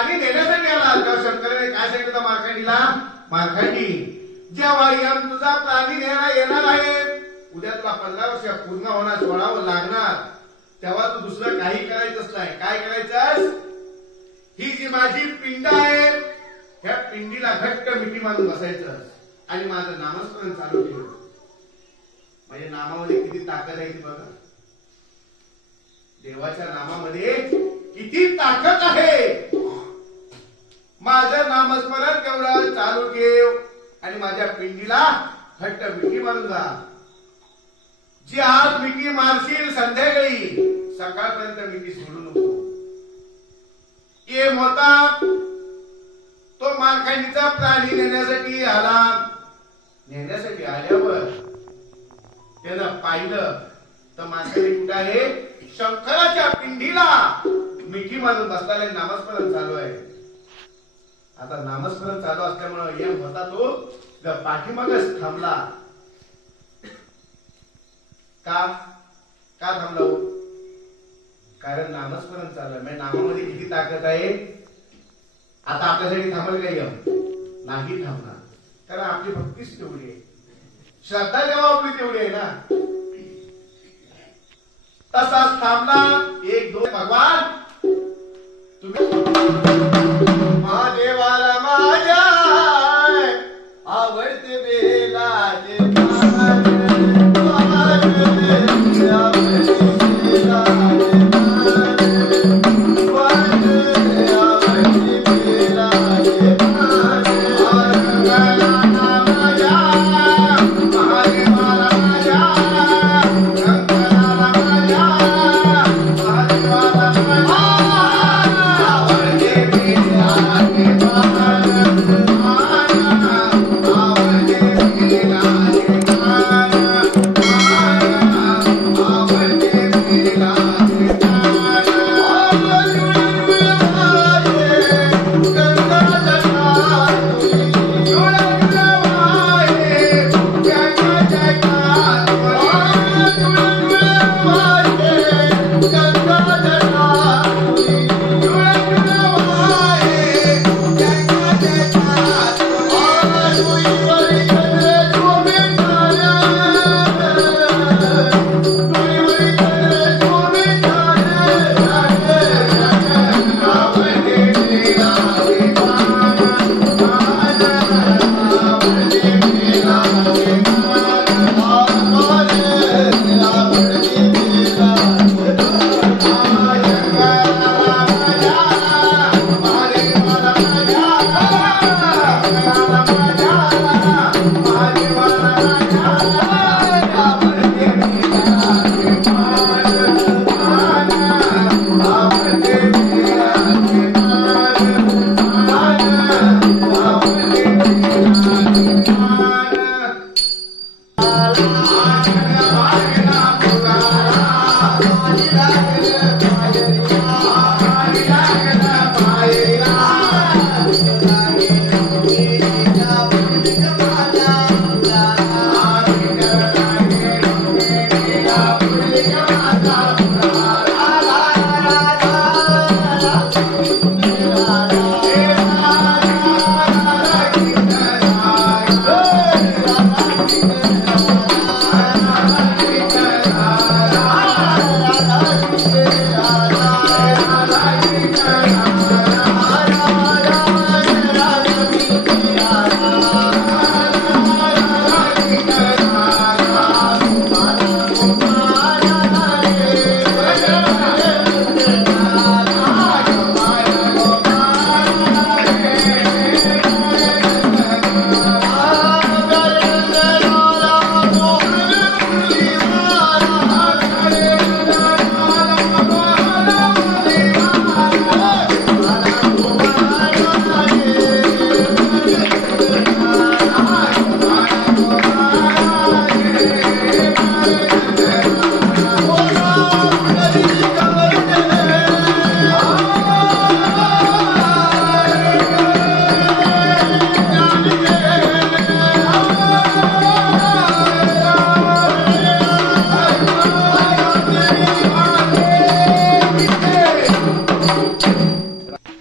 प्राणी नेण्यासाठी आला. तेव्हा शंकराने काय सांगितलं मार्कंडीला, मार्कंडी जेव्हा यम तुझा प्राणी न्यायला येणार आहे, उद्या तुला 15 वर्ष पूर्ण होणार, सोडावं लागणार, तेव्हा तू दुसरं काही करायचंच नाही. काय करायचंस, ही जी माझी पिंड आहे ह्या पिंडीला घट्ट मिठी मारून बसायचं आणि माझं नामस्मरण चालू ठेव. म्हणजे नामामध्ये किती ताकद आहे ती बघा. देवाच्या नामामध्ये किती ताकद आहे. माझं नामस्मरण तेवढं चालू ठेव आणि माझ्या पिंडीला घट्ट मिठी मारून जा. जी आज मिठी मारशील संध्याकाळी, सकाळपर्यंत मिठी सोडू नको. ये मोता तो मार्कंडीचा प्राणी नेण्यासाठी आला. नेण्यासाठी आल्यावर त्यानं पाहिलं तर मार्कंडी कुठे आहे, शंकराच्या पिंडीला मिठी मारून बसलेला नामस्मरण चालू आहे. आता नामस्मरण चालू असल्यामुळे यम होता तो पाठीमागच थांबला. का का थांबला हो, कारण नामस्मरण चालू आहे. म्हणजे नामामध्ये किती ताकद आहे. आता आपल्यासाठी थांबल का यम, नाही थांबणार, कारण आपली भक्तीच तेवढी आहे, श्रद्धा जेव्हा आपली तेवढी आहे ना. तसाच थांबला. 1 2 भगवान तुम्ही महादेवाला माझ्या आवडते बेलाचे Yeah.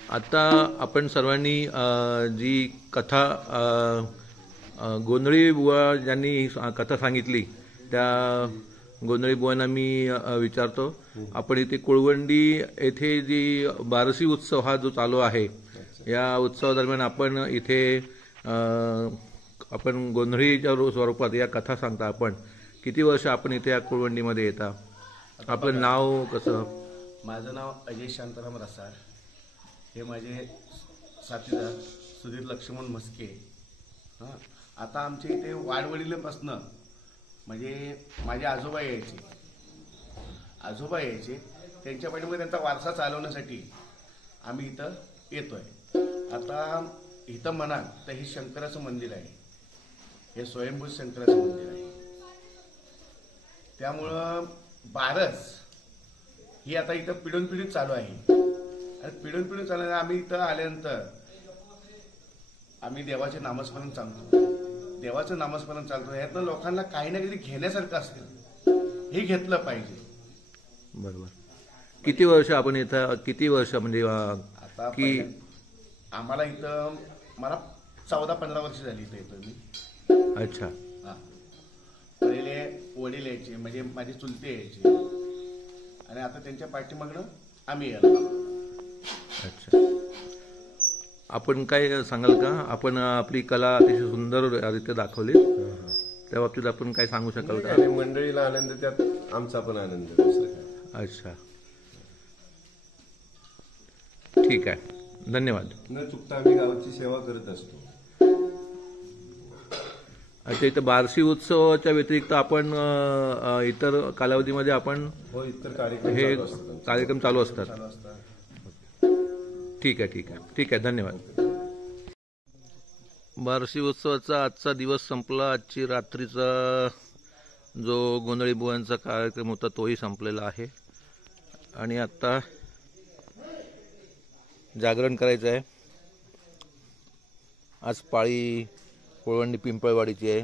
आता आपण सर्वांनी जी कथा गोंधळी बुवा ज्यांनी कथा सांगितली त्या गोंधळी बुवांना मी विचारतो, आपण इथे कुळवंडी येथे जी बारसी उत्सव हा जो चालू आहे, या उत्सवादरम्यान आपण इथे आपण गोंधळीच्या स्वरूपात या कथा सांगता. आपण किती वर्ष आपण इथे या कुळवंडीमध्ये येता? आपलं नाव कसं? माझं नाव अजय शांताराम रसाळ. हे माझे साथीदार सुधीर लक्ष्मण म्हस्के. हां, आता आमच्या इथे वाडवडिलांपासनं म्हणजे माझे आजोबा यायचे त्यांच्या पाठीमध्ये त्यांचा वारसा चालवण्यासाठी आम्ही इथं येतोय. आता इथं म्हणाल तर हे शंकराचं मंदिर आहे, हे स्वयंभू शंकराचं मंदिर आहे. त्यामुळं बारस ही आता इथं पिढून चालू आहे आणि पिढून चालू. आम्ही इथं आल्यानंतर आम्ही देवाचे नामस्मरण चालतो. यातनं लोकांना काही ना काही घेण्यासारखं असतं, हे घेतलं पाहिजे. बरोबर. किती वर्ष आपण इथं, किती वर्ष म्हणजे आता की आम्हाला इथं मला 14-15 वर्ष झाली इथं येतो मी. अच्छा. हां, पहिले वडील यायचे म्हणजे माझे चुलते यायचे आणि आता त्यांच्या पाठीमागणं आम्ही यायला. अच्छा. आपण काय सांगाल का? आपण आपली कला अतिशय सुंदररित्या दाखवली, त्या बाबतीत आपण काय सांगू शकाल का? मंडळीला आनंद, त्यात आमचा पण आनंद, दुसरं काय. अच्छा, ठीक आहे, धन्यवाद. न चुकता आम्ही गावाची सेवा करत असतो. अच्छा, इथं बारसी उत्सवाच्या व्यतिरिक्त आपण इतर कालावधीमध्ये आपण हो इतर हे कार्यक्रम चालू असतात. ठीक आहे, धन्यवाद. बारसी उत्सवाचा आजचा दिवस संपला. आजची रात्रीचा जो गोंधळी बुवांचा कार्यक्रम होता तोही संपलेला आहे आणि आता जागरण करायचं आहे. आज पाळी कुळवंडी पिंपळवाडीची आहे.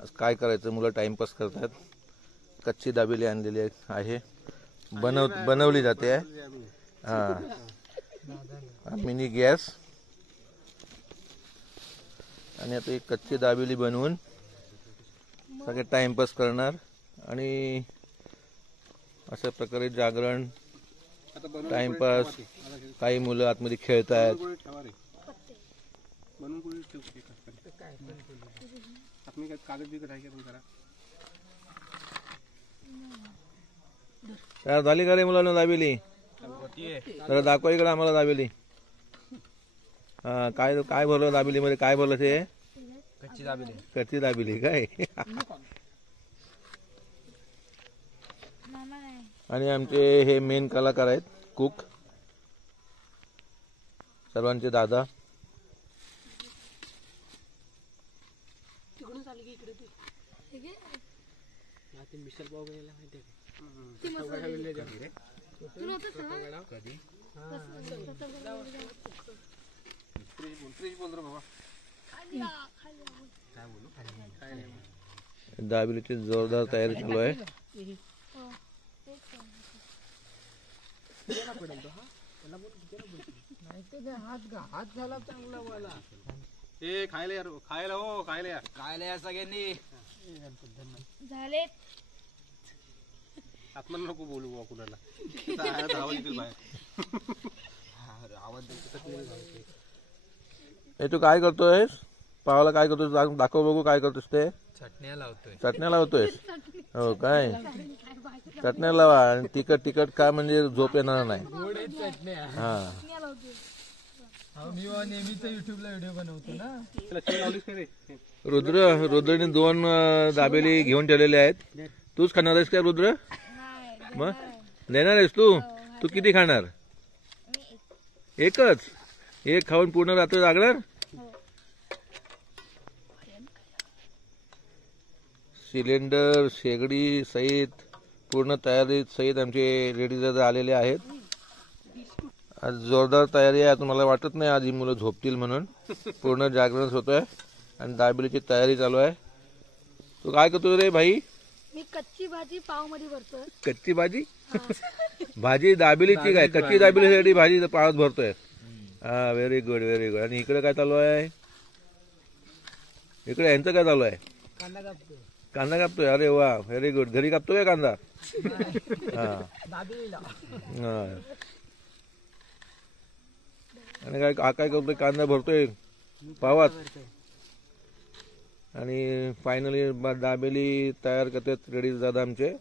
आज काय करायचं, मुलं टाइमपास करतात. कच्ची दाबेली आणलेली आहे, बनवली जाते आहे. हां, मिनी गॅस आणि आता एक कच्ची दाबेली बनवून सगळे टाइमपास करणार आणि अशा प्रकारे जागरण, टाइमपास. काही मुलं आतमध्ये खेळत आहेत. झाली का रे मुलांना दाबेली? जरा दाखवा इकडे आम्हाला दाबेली. हा, काय काय भरलं दाबेलीमध्ये? काय भरलं ते? कच्ची दाबेली काय? आणि आमचे हे मेन कलाकार आहेत, कुक, सर्वांचे दादा. दाबेलीची जोरदार तयारी चालू आहे. खायला सगळ्यांनी झाले. आत्मा नको बोलू बा कुणाला. तू काय करतोयस? पावाला काय करतोस? दाखव बघू काय करतोस ते. चटण्या लावतोयस? हो काय, चटण्या लावा आणि तिखट का म्हणजे झोप येणार नाही. हा, युट्यूबला व्हिडिओ बनवतो ना. रुद्रने 2 दाबेली घेऊन ठेवलेले आहेत. तूच खाणार आहेस का रुद्र? मग देणार आहेस तू? तू किती खाणार? एकच? एक खाऊन पूर्ण रात्र जागणार? सिलेंडर, शेगडी सहित पूर्ण तयारी सहित आमचे लेडीज आलेले आहेत. आज जोरदार तयारी आहे. तुम्हाला वाटत नाही आज ही मुलं झोपतील म्हणून. पूर्ण जागरण होतोय आणि दाबेलीची तयारी चालू आहे. तू काय करतो रे भाई? मी कच्ची भाजी पाव मध्ये भरतोय. कच्ची भाजी? भाजी दाबेलीची काय? कच्ची दाबेलीसाठी भाजी पावात भरतोय? हा, व्हेरी गुड व्हेरी गुड. आणि इकडे काय चालू आहे? इकडे यांचं काय चालू आहे? कांदा कापतोय. अरे वा, व्हेरी गुड. घरी कापतोय कांदा? हा हा. आणि काय काय करतोय? कांदा भरतोय पावात. आणि फायनली दाबेली तयार करतात रेडी दादा आमचे.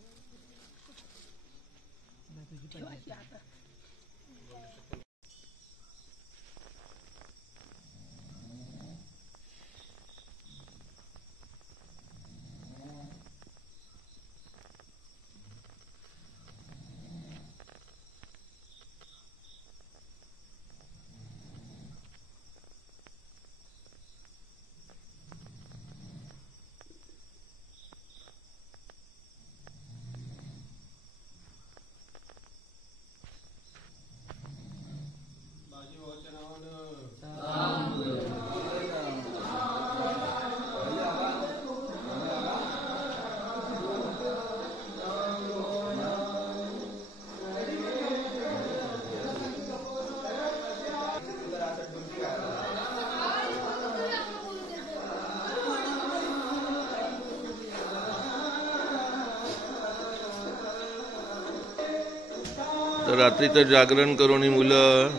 तर रात्रीचं जागरण करून ही मुलं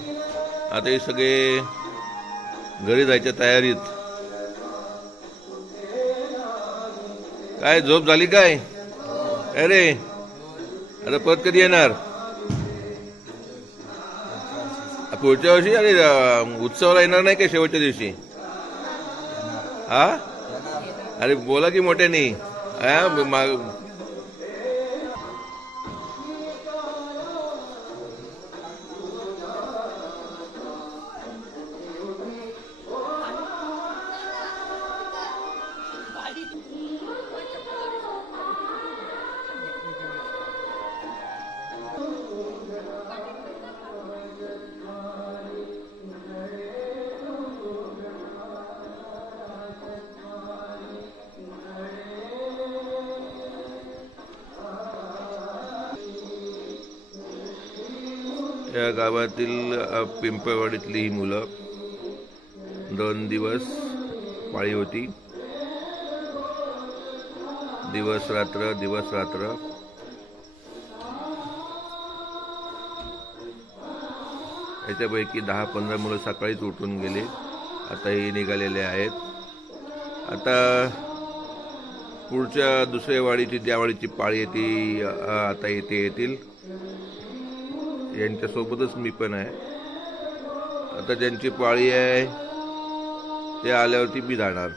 आता हे सगळे घरी जायच्या तयारीत. काय झोप झाली काय? अरे आता परत कधी येणार? पुढच्या वर्षी? अरे उत्सवाला येणार नाही का शेवटच्या दिवशी? हा, अरे बोला की मोठ्याने. या गावातील पिंपळवाडीतली ही मुलं 2 दिवस पाळी होती. दिवस रात्र दिवस रात्र. याच्यापैकी 10-15 मुलं सकाळीच उठून गेले. आता हे निघालेले आहेत. आता पुढच्या दुसऱ्या वाडीची त्या वाडीची पाळी येते आता येतील. यांच्यासोबतच मी पण आहे. आता ज्यांची पाळी आहे ते आल्यावरती मी जाणार.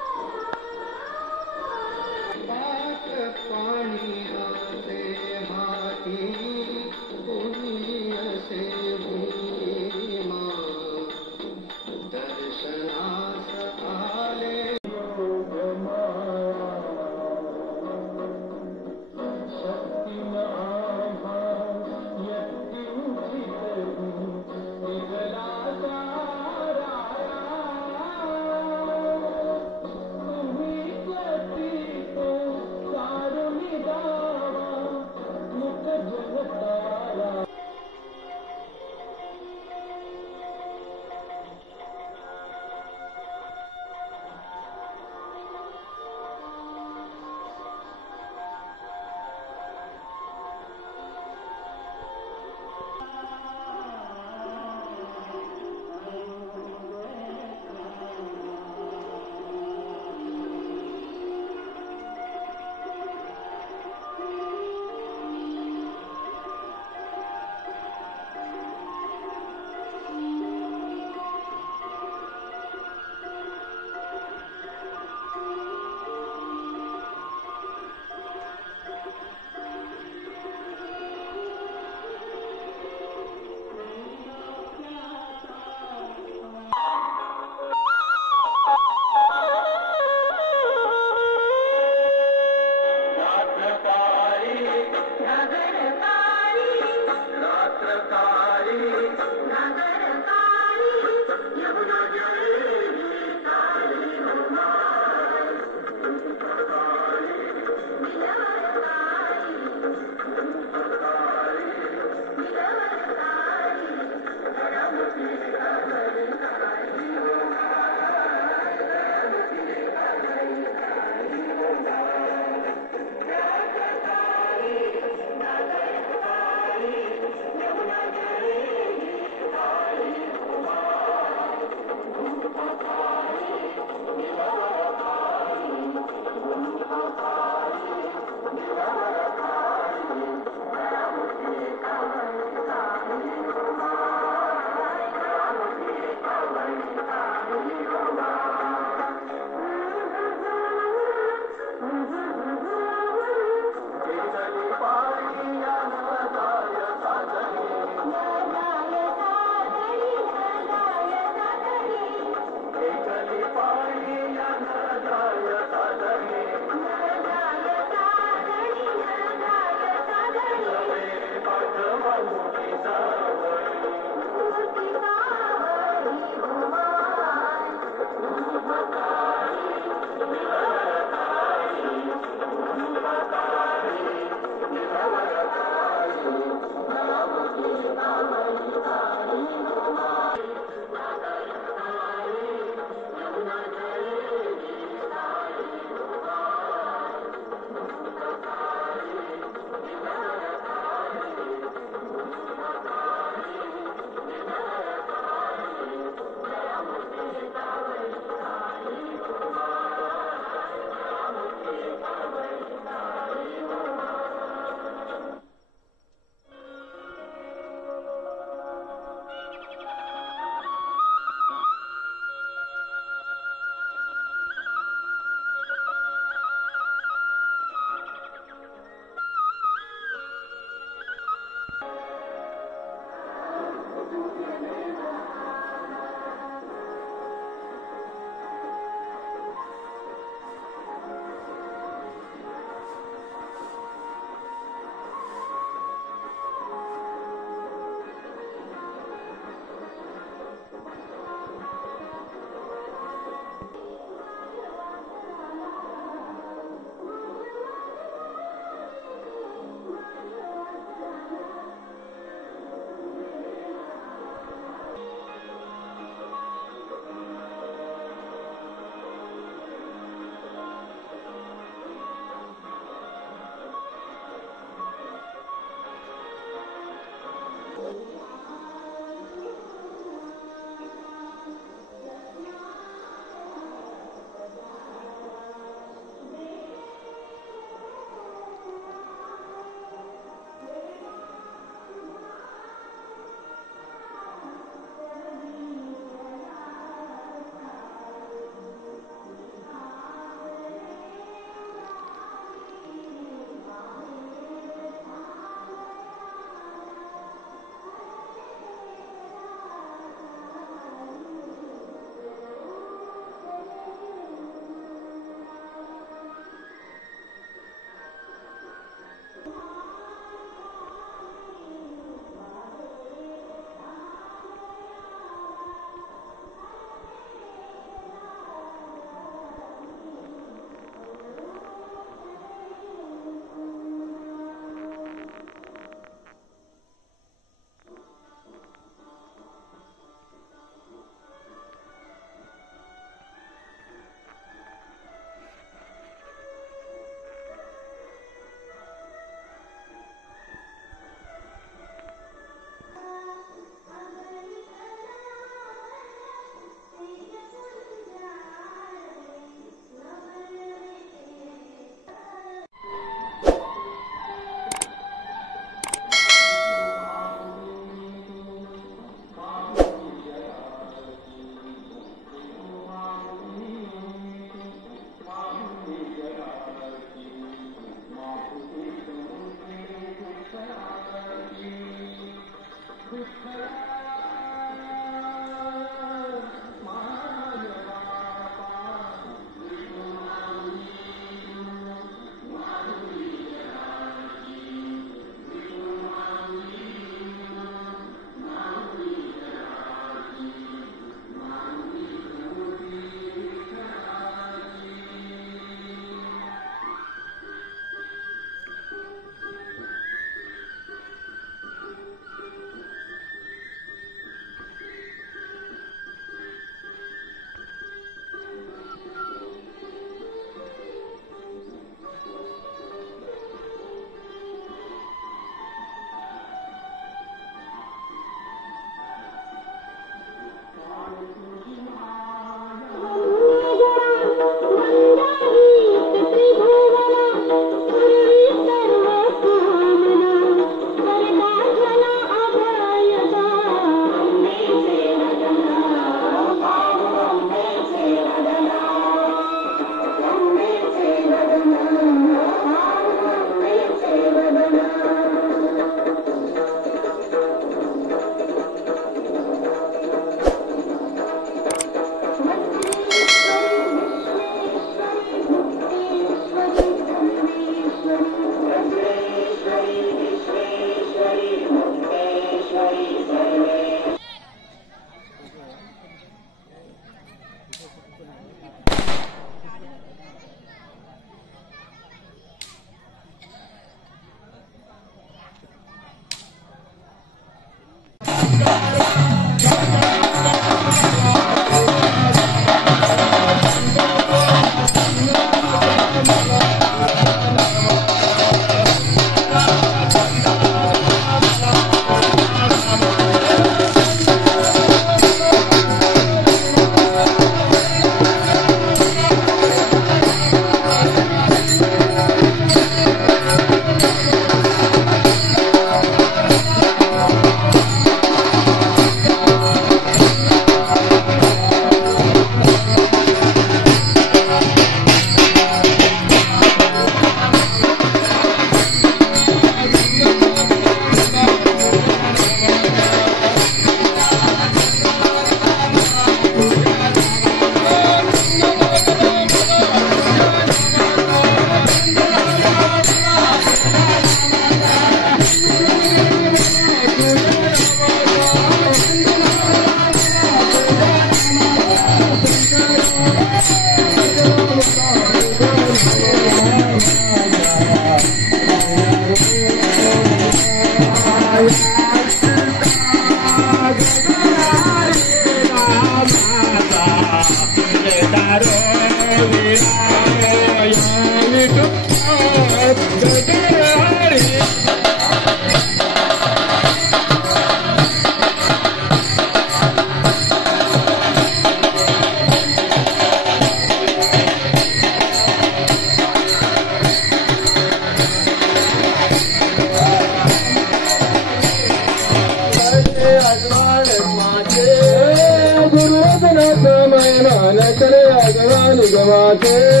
Jai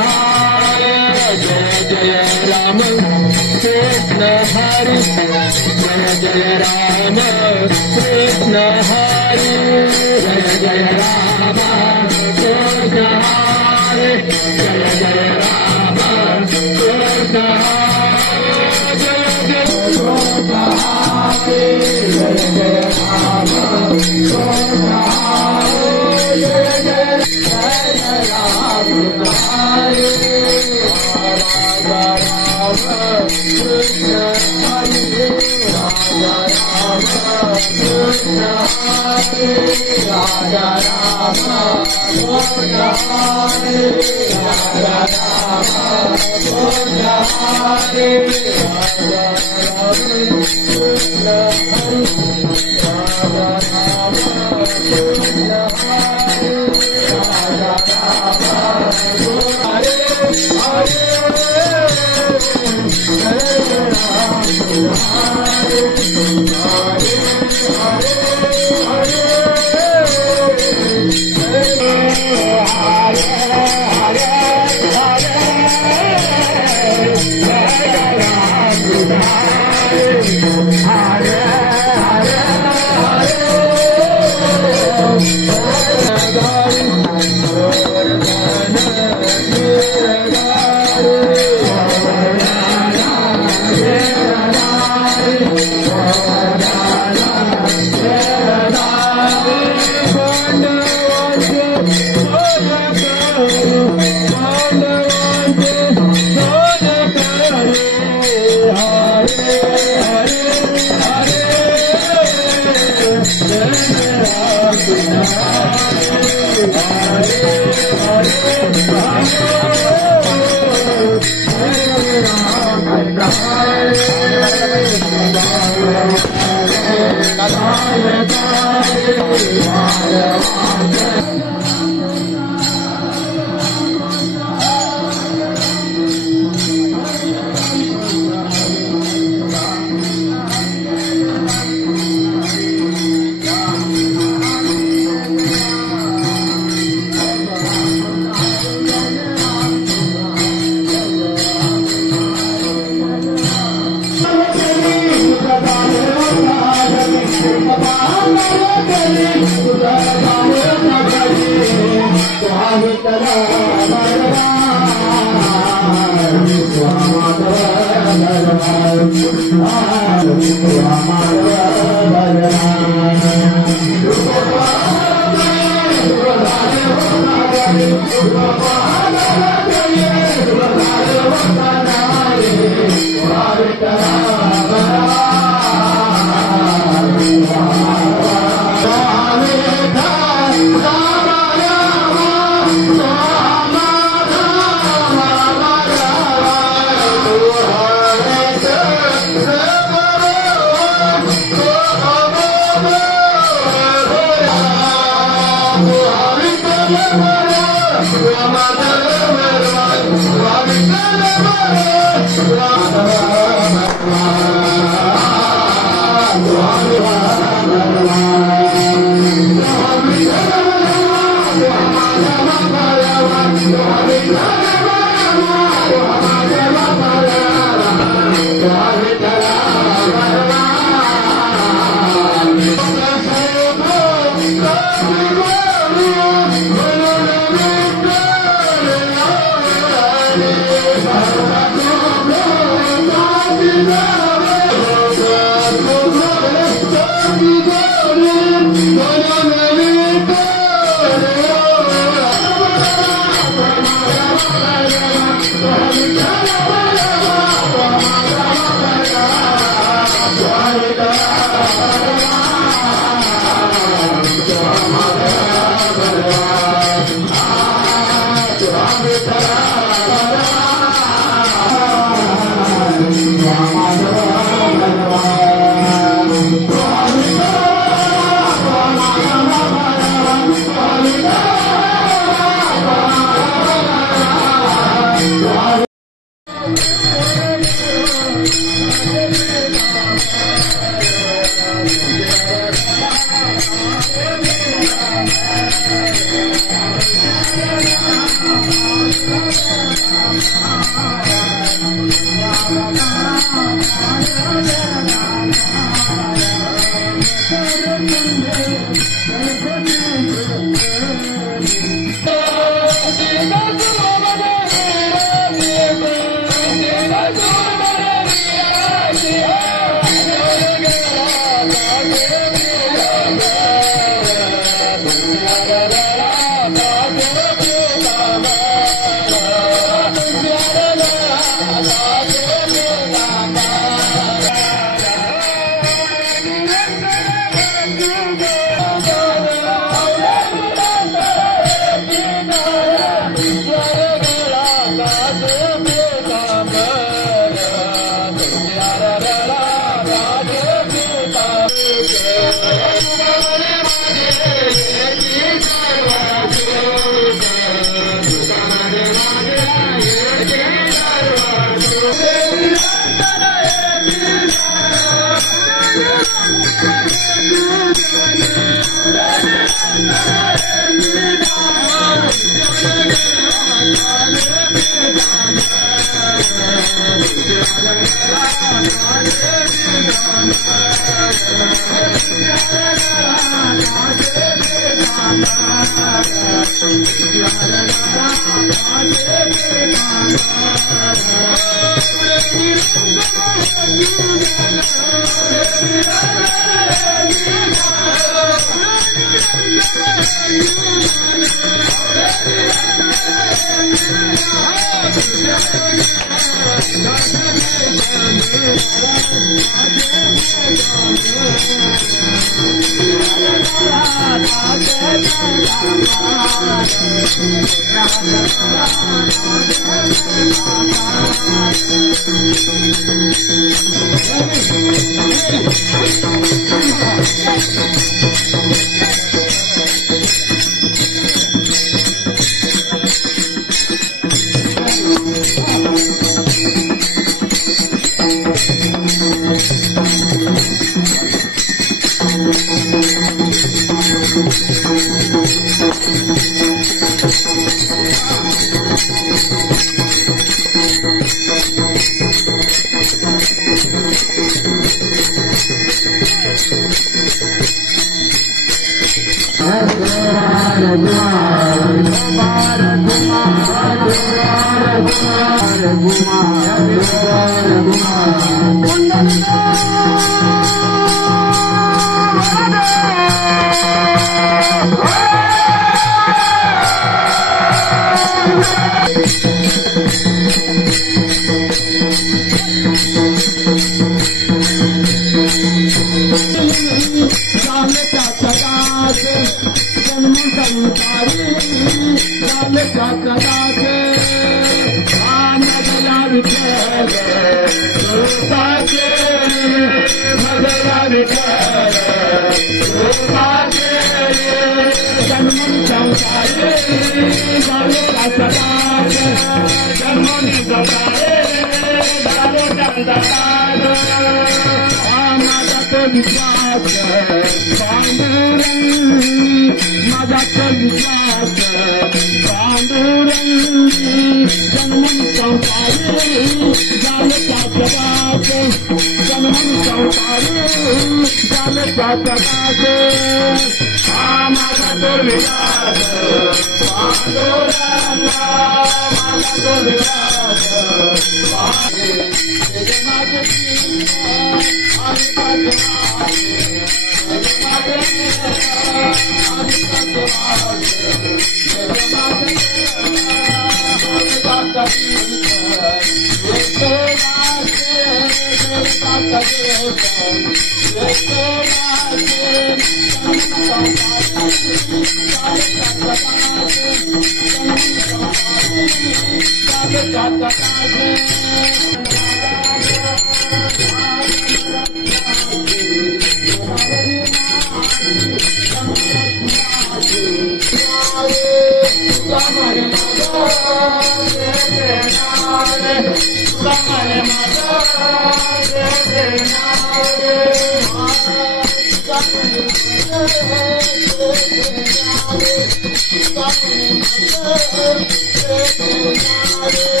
Thank you.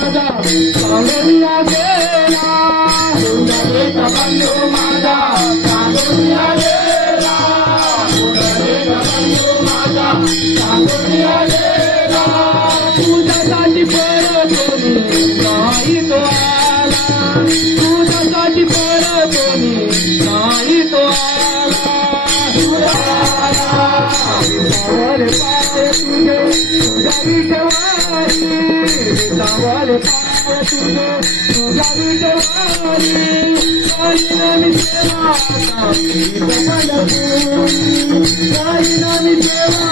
माझा सांगोलिया गेला पुंडलिक बंधू माझा सांगोलिया गेला पुंडलिक बंधू माझा सांगोलिया गेला तुझ्यासाठी परतोनी नाही तो आला तुझ्यासाठी परतोनी नाही तो आला विसावले पाय तुझे तुझ्या विठवारी विसावले पाय तुझे तुझ्या विठवारी साईनामी सेवा साईनामी सेवा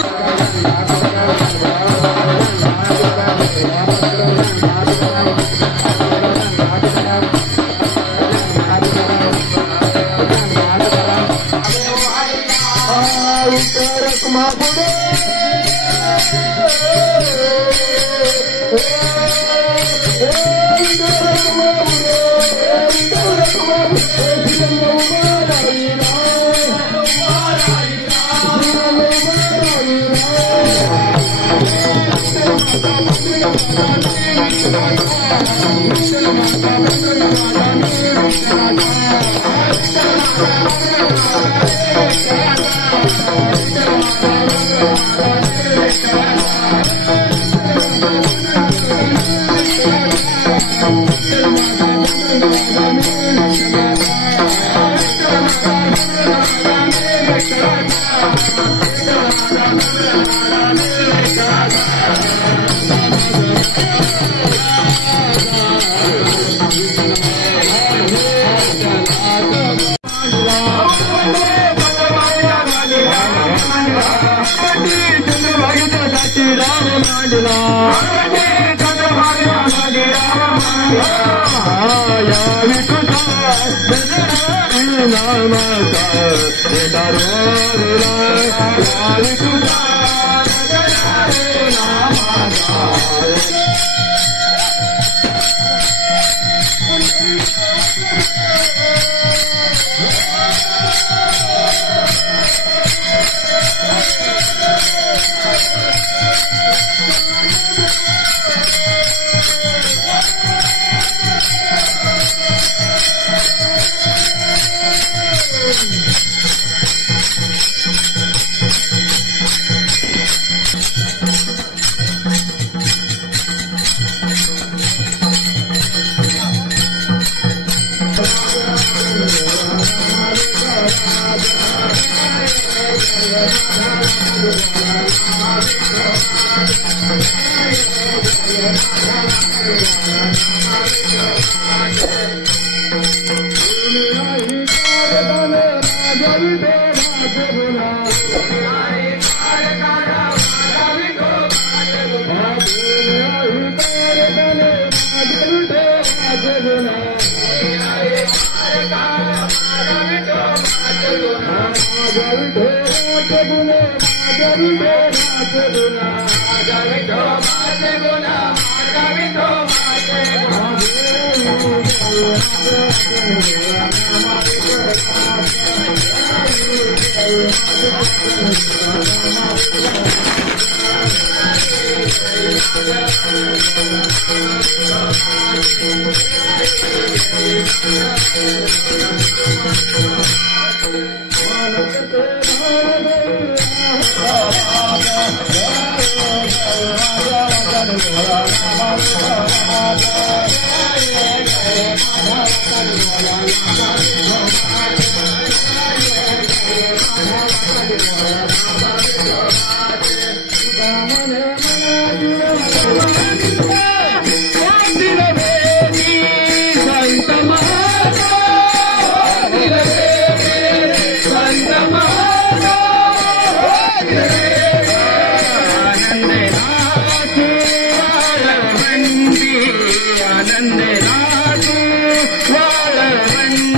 आनंद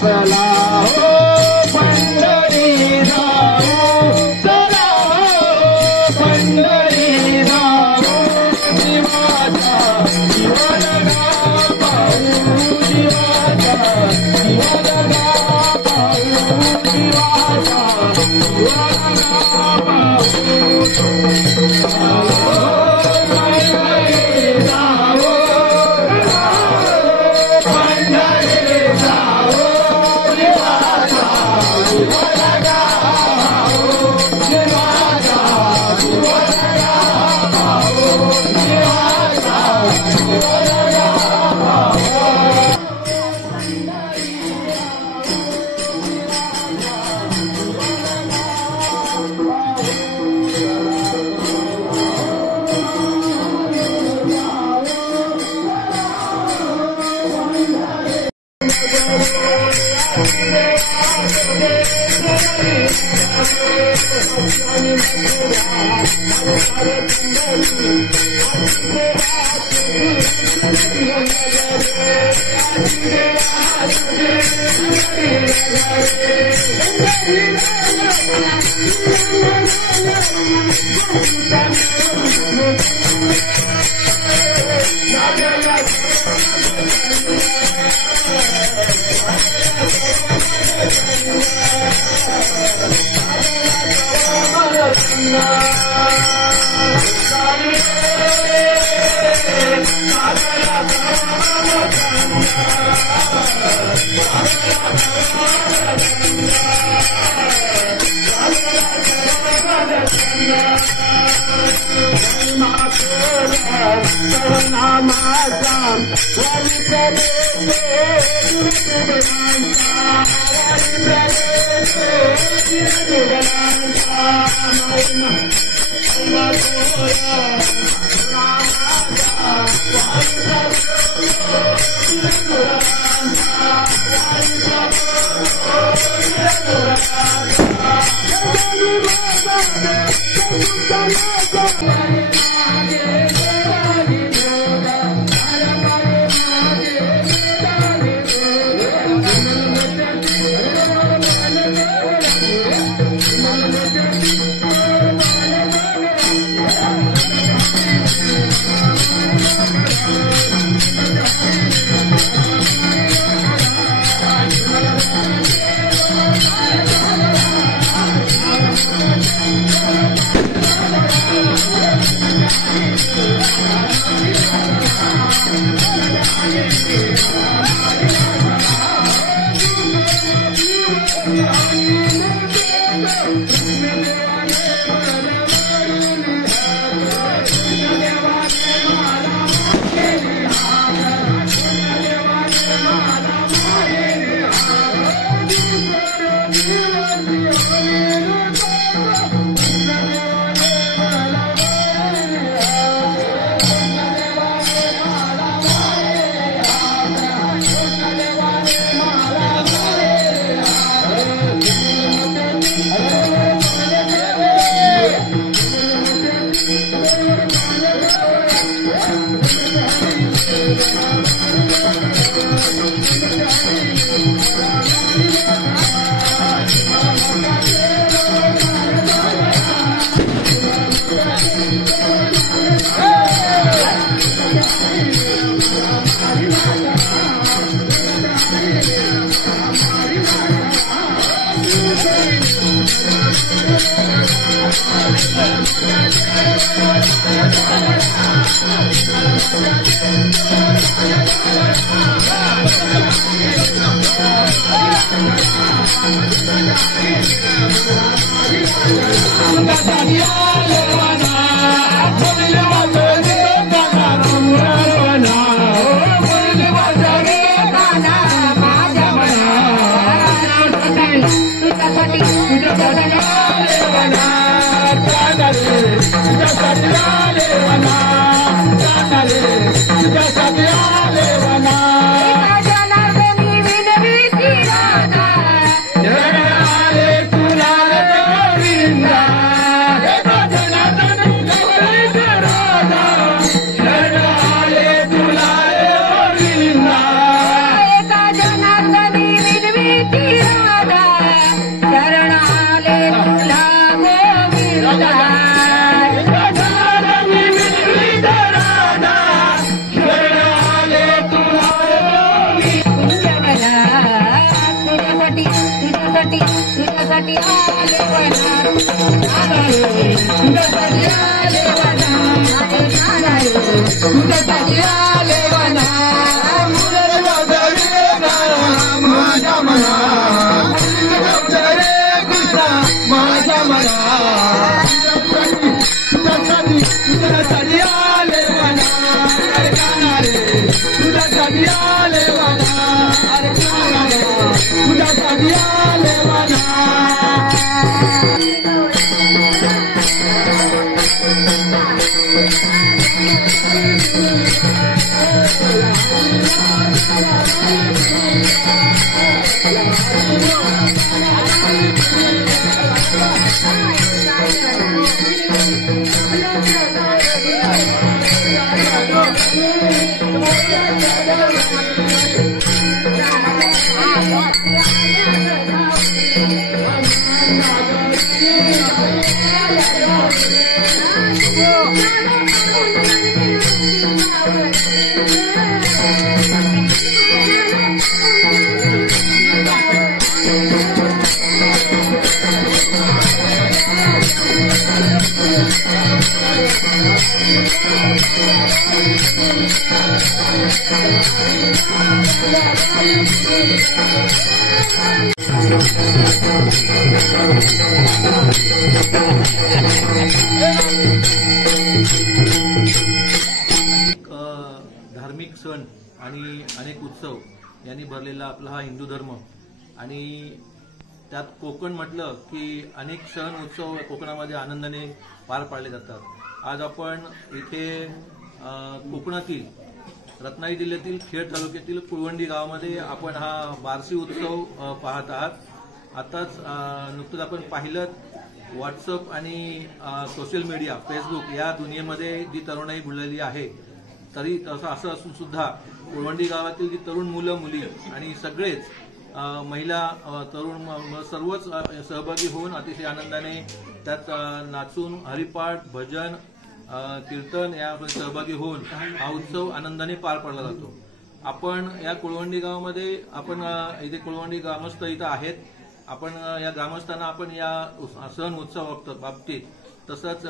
चला हो पंढरी जाऊ, चला हो पंढरी जाऊ, जीवाचा जीवनगा पाहू, जीवाचा जीवनगा पाहू, जीवाचा जीवनगा पाहू. तुला तुझ्यासाठी आले वना मुरली वाजवे ना माझ्या मना रे कृष्णा माझ्या मना तुझ्यासाठी आले वना अरे काना रे तुझ्यासाठी आले वना अरे काना रे तुझ्यासाठी आले वना धार्मिक सण आणि अनेक उत्सव यांनी भरलेला आपला हा हिंदू धर्म आणि त्यात कोकण म्हटलं की अनेक सण उत्सव कोकणामध्ये आनंदाने पार पाडले जातात। आज आपण इथे कोकणातील रत्नागिरी जिल्ह्यातील खेड तालुक्यातील कुळवंडी गावामध्ये आपण हा बारसी उत्सव पाहत आहात। आताच नुकतंच आपण पाहिलं व्हॉट्सअप आणि सोशल मीडिया फेसबुक या दुनियेमध्ये जी तरुणाई बुडलेली आहे, तरी असं असून सुद्धा कुळवंडी गावातील जी तरुण मुलं मुली आणि सगळेच महिला तरुण सर्वच सहभागी होऊन अतिशय आनंदाने त्यात नाचून हरिपाठ भजन कीर्तन या सहभागी होऊन हा उत्सव आनंदाने पार पाडला जातो। आपण या कुळवंडी गावामध्ये आपण इथे कुळवंडी ग्रामस्थ इथं आहेत। आपण या ग्रामस्थांना आपण या सण उत्सव बाबतीत तसंच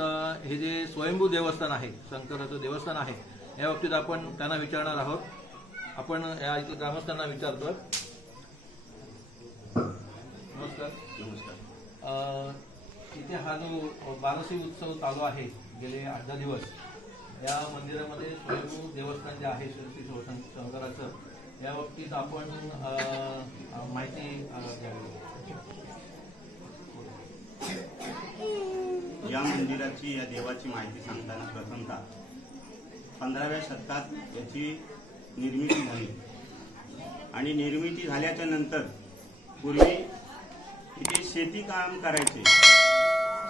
हे जे स्वयंभू देवस्थान आहे शंकराचं देवस्थान आहे या बाबतीत आपण त्यांना विचारणार आहोत। आपण या इथल्या ग्रामस्थांना विचारतो। नमस्कार। नमस्कार। इथे हा जो बारसी उत्सव चालू आहे गेले 8-10 दिवस, या मंदिरामध्ये स्वयंभू देवस्थान जे आहे श्री शंकराचं या बाबतीत आपण माहिती घ्यावी। या मंदिराची या देवाची माहिती सांगताना प्रथमतः 15व्या शतकात याची निर्मिती झाली आणि निर्मिती झाल्याच्या नंतर पूर्वी इथे शेती काम करायचे।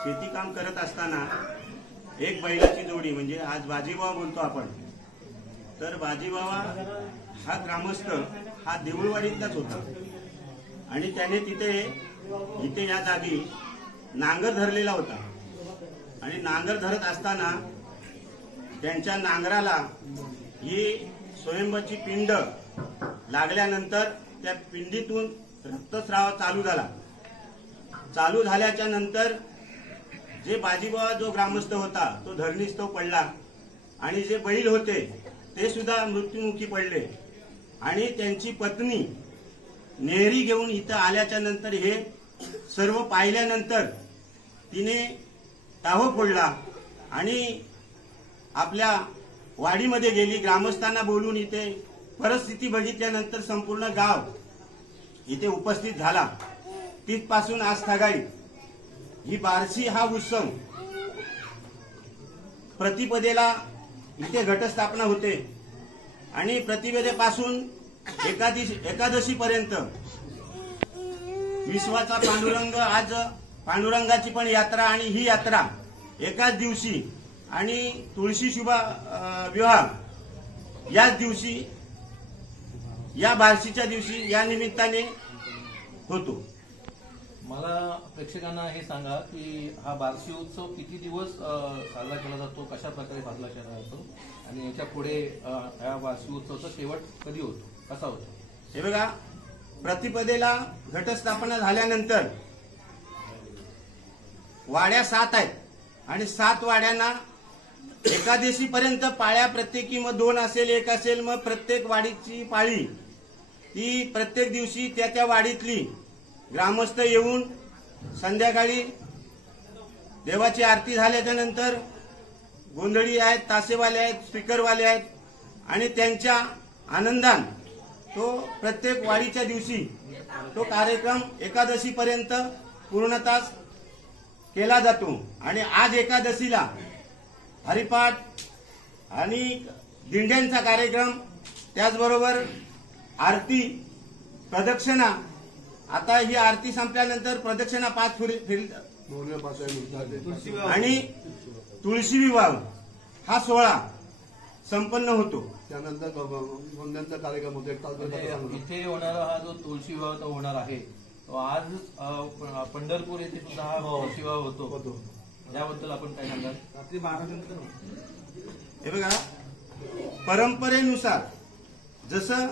शेती काम करत असताना एक बैलाची जोडी म्हणजे आज बाजीबावा बोलतो आपण, तर बाजीबावा हा ग्रामस्थ हा देऊळवाडीतलाच होता आणि त्याने इथे या जागी नांगर धरलेला होता आणि नांगर धरत असताना त्यांच्या नांगराला ही स्वयंभूची पिंड लागल्यानंतर त्या पिंडीतून रक्तस्राव चालू झाल्याच्या नंतर जे बाजीबावा जो ग्रामस्थ होता तो धरणीस्तव पडला आणि जे बैल होते ते सुद्धा मृत्युमुखी पडले आणि त्यांची पत्नी नेहरी घेऊन इथं आल्याच्या नंतर हे सर्व पाहिल्यानंतर तिने टाहो फोडला आणि आपल्या वाडीमध्ये गेली। ग्रामस्थांना बोलून इथे परिस्थिती बघितल्यानंतर संपूर्ण गाव इथे उपस्थित झाला। तिथपासून आज थागाई ही बारसी हा उत्सव प्रतिपदेला इथे घटस्थापना होते आणि प्रतिपदेपासून एकादशी पर्यंत विश्वाचा पांडुरंग, आज पांडुरंगाची पण यात्रा आणि ही यात्रा एकाच दिवशी आणि तुळशी शुभा विवाह याच दिवशी या बारशीच्या दिवशी या निमित्ताने होतो। मला प्रेक्षकांना हे सांगा की हा बारसी उत्सव किती दिवस साजरा केला जातो, कशा प्रकारे साजरा केला जातो आणि याच्या पुढे या बारसी उत्सवाचा शेवट कधी होतो, कसा होतो? हे बघा, प्रतिपदेला घटस्थापना झाल्यानंतर वाड्या 7 आहेत आणि 7 वाड्यांना एकादशी पर्यंत पाळ्या प्रत्येकी मग 2 असेल 1 असेल, मग प्रत्येक वाडीची पाळी ही प्रत्येक दिवशी त्या वाडीतली ग्रामस्थ येऊन संध्याकाळी देवाची आरती झाल्याच्या नंतर गोंधळी आहेत, तासेवाले आहेत, स्पीकरवाले आहेत आणि त्यांच्या आनंदान तो प्रत्येक वाडीच्या दिवशी तो कार्यक्रम एकादशी पर्यंत पूर्णतः केला जातो. आणि आज एकादशीला हरिपाठ आणि दिंड्यांचा कार्यक्रम, त्याचबरोबर आरती, प्रदक्षिणा. आता ही आरती संपल्यानंतर प्रदक्षिणा 5 आणि तुळशी विवाह हा सोहळा संपन्न होतो. त्यानंतर गोंधळांचा कार्यक्रम होतो. इथे होणारा हा जो तुळशी विवाह तो होणार आहे, तो आज पंढरपूर येथे सुद्धा हा तुळशी विवाह होतो. याबद्दल आपण काय सांगाल? रात्री 12 नंतर हे बघा, परंपरेनुसार जसं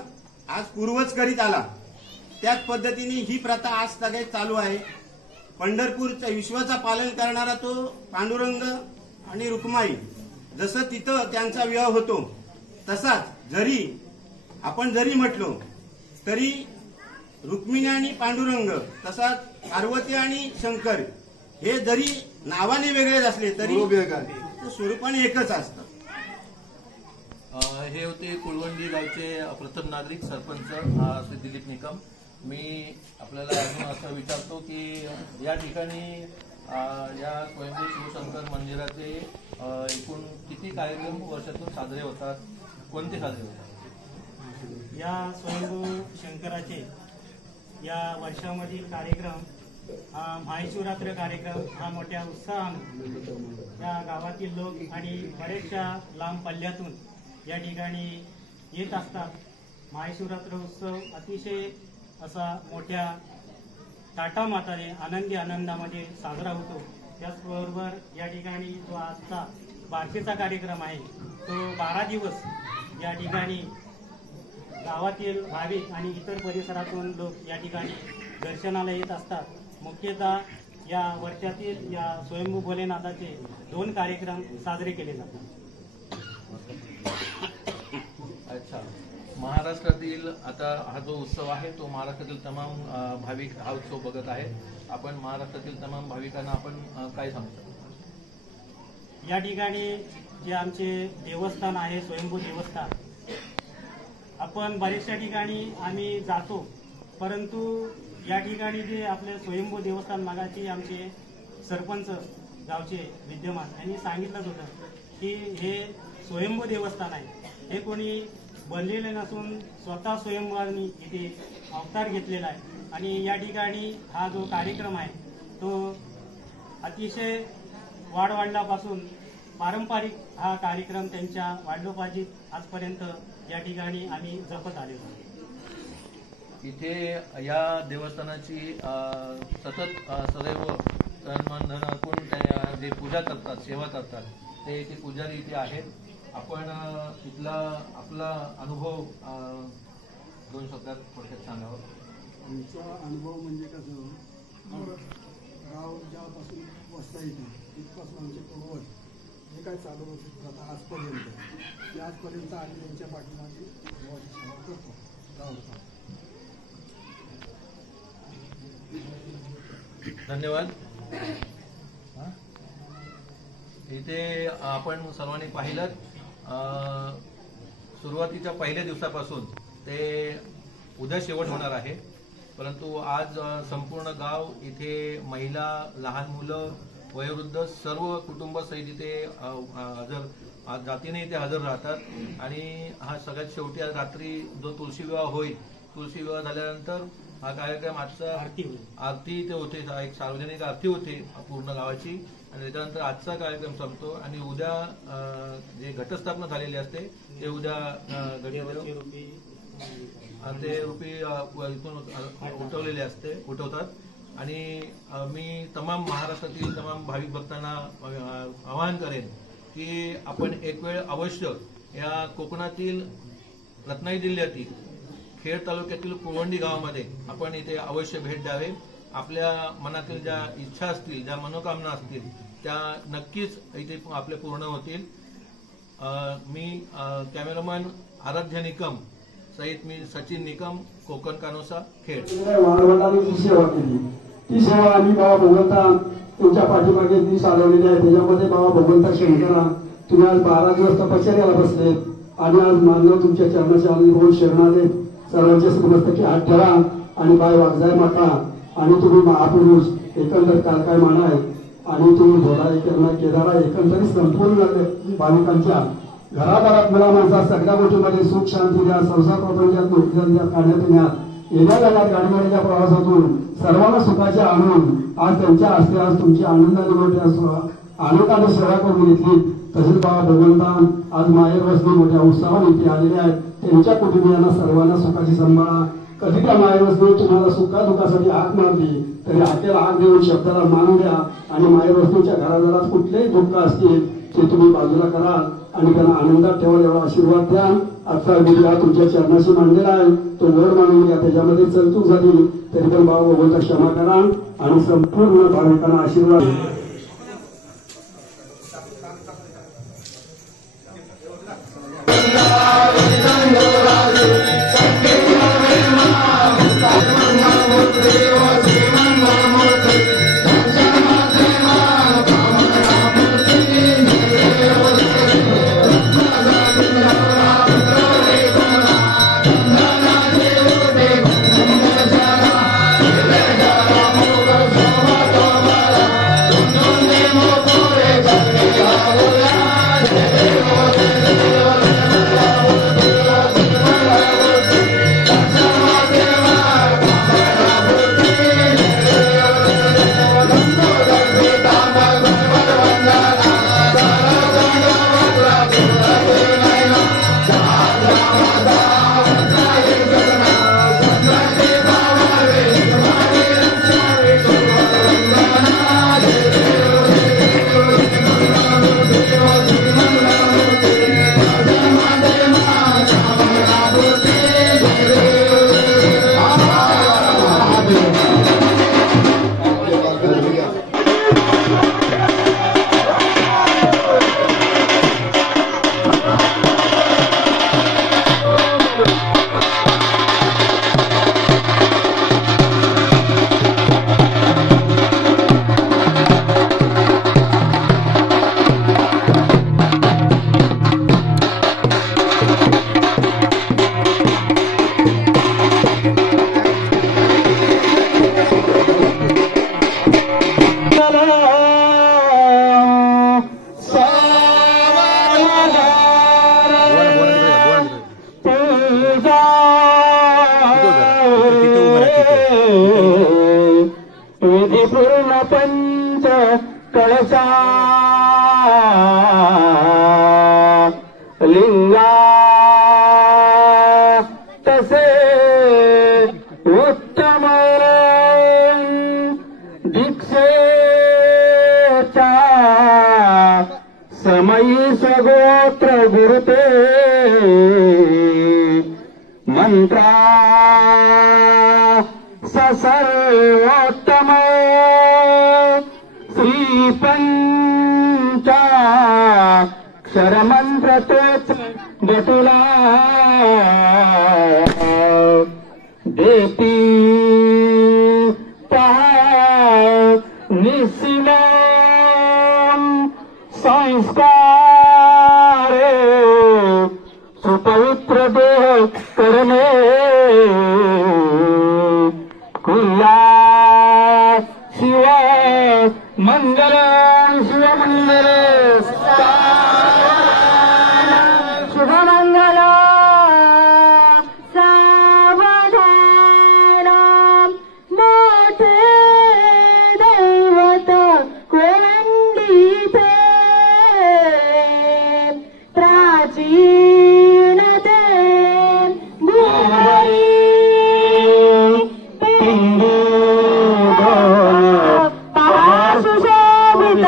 आज पूर्वज करीत आला त्याच पद्धतीने ही प्रथा आज सगळे चालू आहे. पंढरपूरच्या विश्वाचा पालन करणारा तो पांडुरंग आणि रुक्माई, जसं तिथं त्यांचा विवाह होतो तसाच आपण जरी म्हटलो तरी रुक्मिणी आणि पांडुरंग, तसाच पार्वती आणि शंकर हे जरी नावाने वेगळेच असले तरी स्वरूपाने एकच असतं. हे होते कुळवंडी गावचे प्रथम नागरिक सरपंच श्री दिलीप निकम. मी आपल्याला अजून असं विचारतो की या ठिकाणी या स्वयंभू शिवशंकर मंदिराचे एकूण किती कार्यक्रम वर्षातून साजरे होतात, कोणते साजरे होतात? या स्वयंभू शंकराचे या वर्षामधील कार्यक्रम हा महाशिवरात्र कार्यक्रम हा मोठ्या उत्साहाने या गावातील लोक आणि बरेचशा लांब पल्ल्यातून या ठिकाणी येत असतात. महाशिवरात्र उत्सव अतिशय असा मोठ्या ताटामाताने आनंदामध्ये साजरा होतो. त्याचबरोबर या ठिकाणी जो आजचा बारसेचा कार्यक्रम आहे तो 12 दिवस या ठिकाणी गावातील भाविक आणि इतर परिसरातून लोक या ठिकाणी दर्शनाला येत असतात. मुख्यतः या वर्षातील या स्वयंभू भोलेनाथाचे 2 कार्यक्रम साजरे केले जातात. अच्छा, महाराष्ट्रातील आता हा जो उत्सव आहे तो महाराष्ट्रातील तमाम भाविक हा उत्सव बघत आहेत. आपण महाराष्ट्रातील तमाम भाविकांना आपण काय सांगतो? या ठिकाणी जे आमचे देवस्थान आहे स्वयंभू देवस्थान, आपण बऱ्याचशा ठिकाणी आम्ही जातो, परंतु या ठिकाणी जे आपले स्वयंभू देवस्थान मागाची आमचे सरपंच गावचे विद्यमान यांनी सांगितलंच होतं की हे स्वयंभू देवस्थान आहे, हे कोणी बनलेले नसून स्वतः स्वयंभूंनी इथे अवतार घेतलेला आहे. आणि या ठिकाणी हा जो कार्यक्रम आहे तो अतिशय वाडवडिलांपासून पारंपरिक हा कार्यक्रम त्यांच्या वाढलोपार्जित आजपर्यंत या ठिकाणी आम्ही जपत आलेलो आहोत. इथे या देवस्थानाची सतत सदैव तन धन अर्पण जे पूजा करतात, सेवा करतात, ते इथे पुजारी इथे आहेत. आपण इथला आपला अनुभव 2 शब्दात थोडक्यात सांगावं. आमचा अनुभव म्हणजे कसं, गाव ज्यापासून वस्ता येते तिथपासून आमचे पूर्वज जे काय चालू होते आता आजपर्यंत, ते आजपर्यंत आम्ही त्यांच्या पाठीमागे देवाची सेवा करतो गावाचा. धन्यवाद. इथे आपण सर्वांनी पाहिलं सुरुवातीच्या पहिल्या दिवसापासून ते उद्या शेवट होणार आहे, परंतु आज संपूर्ण गाव इथे महिला, लहान मुलं, वयोवृद्ध सर्व कुटुंबासहित इथे जातीने इथे हजर राहतात. आणि हा सगळ्यात शेवटी आज रात्री जो तुळशी विवाह होईल, तुळशी विवाह झाल्यानंतर हा कार्यक्रम आजचा आरती इथे होते, एक सार्वजनिक आरती होते पूर्ण गावाची, आणि त्याच्यानंतर आजचा कार्यक्रम संपतो. आणि उद्या जे घटस्थापना झालेली असते ते उद्या ते रुपी इथून उठवतात. आणि मी तमाम महाराष्ट्रातील तमाम भाविक भक्तांना आवाहन करेन की आपण एक वेळ अवश्य या कोकणातील रत्नागिरी जिल्ह्यातील खेड तालुक्यातील कुळवंडी गावामध्ये आपण इथे अवश्य भेट द्यावे. आपल्या मनातील ज्या इच्छा असतील, ज्या मनोकामना असतील त्या नक्कीच इथे आपल्या पूर्ण होतील. मी कॅमेरामॅन आराध्य निकम सहित मी सचिन निकम, कोकण कानोसा, खेड. वडिलांनी जी सेवा केली ती सेवा आम्ही बाबा भगवंता तुमच्या पाठीमागे ती चालवलेली आहे. त्याच्यामध्ये बाबा भगवंता शंकरा तुम्ही आज 12 दिवस तपश्चर्याला बसले आणि आज मानव तुमच्या चरणाचे आम्ही रोज शरणाले सर्वांचे समस्तकी हात ठेवा आणि बाय वागजाय माता आणि तुम्ही महापुरुष एकंदर कालकाय मानाय आणि तुम्ही धोडा एकरणा केदारा एकंदरीत संपूर्ण भाविकांच्या घरादारात मला माणसा सगळ्या गोष्टीमध्ये सुख शांती द्या, संसार प्रपंचात नोकरी द्या, खाण्यात पिण्यात येण्या जाण्यात गाडीगाडीच्या प्रवासातून सर्वांना सुखाचे आणून आज त्यांच्या हस्ते आज तुमची आनंदाने मोठ्या आनंदाने सेवा करून घेतली. तसेच बाबा भगवंता आज माहेर वसनी मोठ्या उत्साहाने इथे आलेले आहेत. त्यांच्या कुटुंबियांना सर्वांना सुखाची सांभाळा. कधी त्या माहेर वसनी तुम्हाला सुखादुखासाठी हाक मारली तरी हाकेला हाक देऊन शब्दाला मान द्या आणि माहेर वसनीच्या घरादारात कुठलेही दुःख असतील ते तुम्ही बाजूला करा आणि त्यांना आनंदात ठेवायला एवढा आशीर्वाद द्या. आजचा विधी हा तुमच्या चरणाशी मांडलेला आहे, तो वर मानून घ्या. त्याच्यामध्ये चलचूक झाली तरी पण बाबा भगवंता क्षमा करा आणि संपूर्ण भाविकांना आशीर्वाद. पंच कळसा लिंगा तसे उत्तम दीक्षेच्या समयी स्वगोत्र गुरुते मंत्रा सर्वोत्तम श्रीपंचाक्षरमंत्र तोच बटुला देती निस्सीम संस्कार सुपवित्र देह करणे कुल्ला शिव मंगल शिवमंगल शुभमंगल सावधान मोठे दैवत कोंडीते प्राचीन ते गुहारी सुशोभित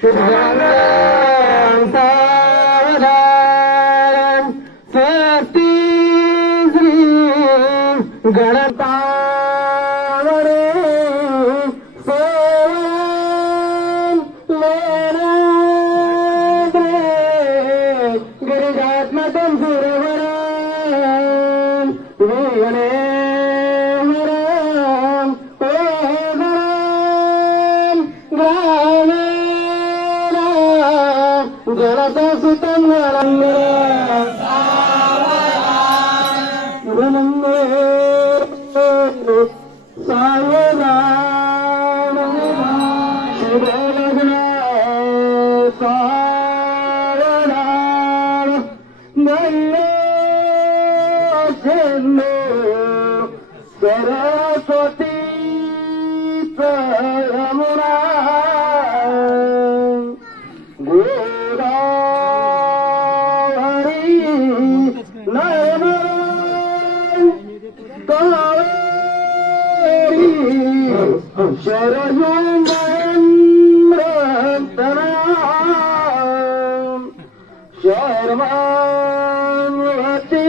शुभमंगलम सावधान स्वस्ति श्री गणपावरे सोम लेनाग्रे गिरिजात्मकं सुरवरं वीणे हरं ओगरं ग्रामेण जलतसुतं सावधान शुभलग्न सावधान नयनो सरस्वती यमुना गोदावरी नयना कावेरी शरयू महेन्द्रतना शर्मान्वती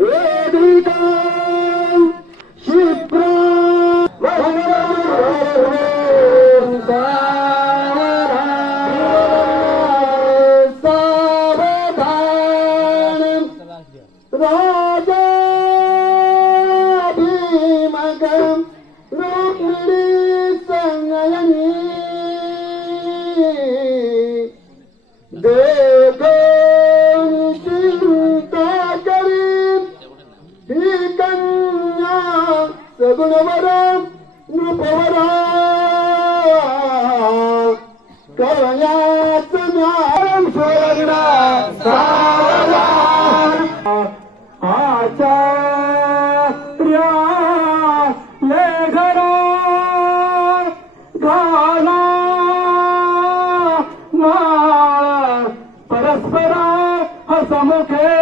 वेदिका क्षिप्रा सावधान राजा भीमगं रुक्मिणी संयमी देखो चिंता करी ही कन्या सगुणवरा नृपवरा कवयाच ज्ञान सुरगणा सावधान आचार्या लेखरा घाला नाळ परस्परा हसमुखे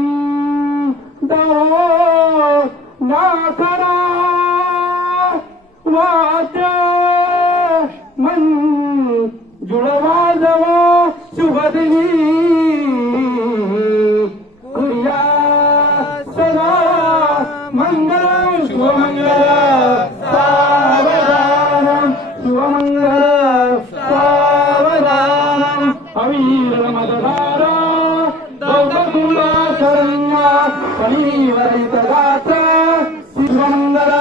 आनंद नाकरा वात्या मन जुळवाजवा शुभदिनी कुर्या सदा मंगल शुभमंगल सावधान शुभमंगल सावधान अवीर मदधारा दौतकुला शरण्या पणीवरित गात्र शुभमंगल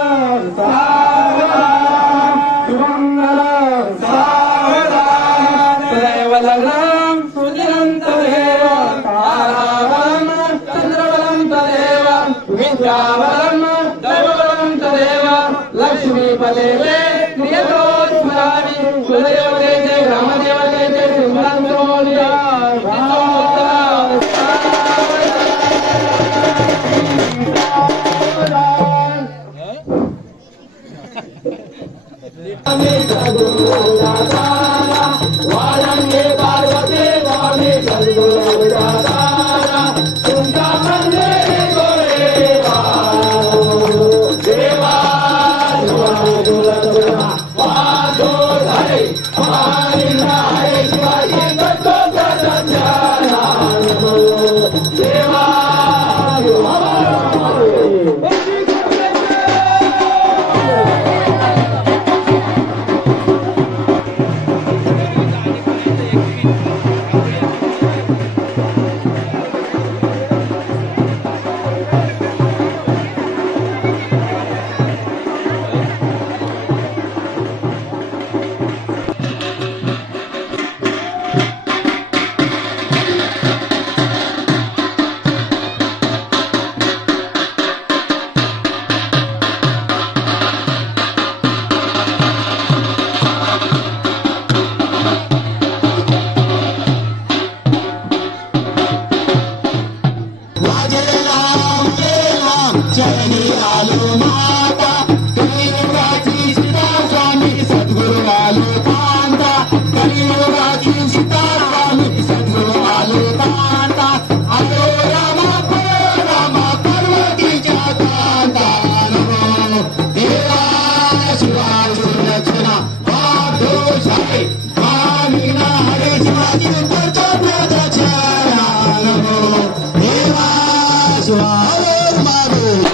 सावधान शुभमंगल सावधान तदेव लग्नं सुदिनन्तदेव ताराबलं चन्द्रबलं तदेव विद्याबलं दैवबलं तदेव लक्ष्मीपदेवे क्रियतोत्फलानि कुलदेवतेचे ग्रामदेवतेचे सिंहन्तोनिया वाळंगे पार्वती वाणी सद्गुरुदारा तुमचा मंदिर गोरेवा देवा वादो धरे हमारी नाय शिवाजी दत्तो प्रजाना देवा शिवाजी हर महादेव.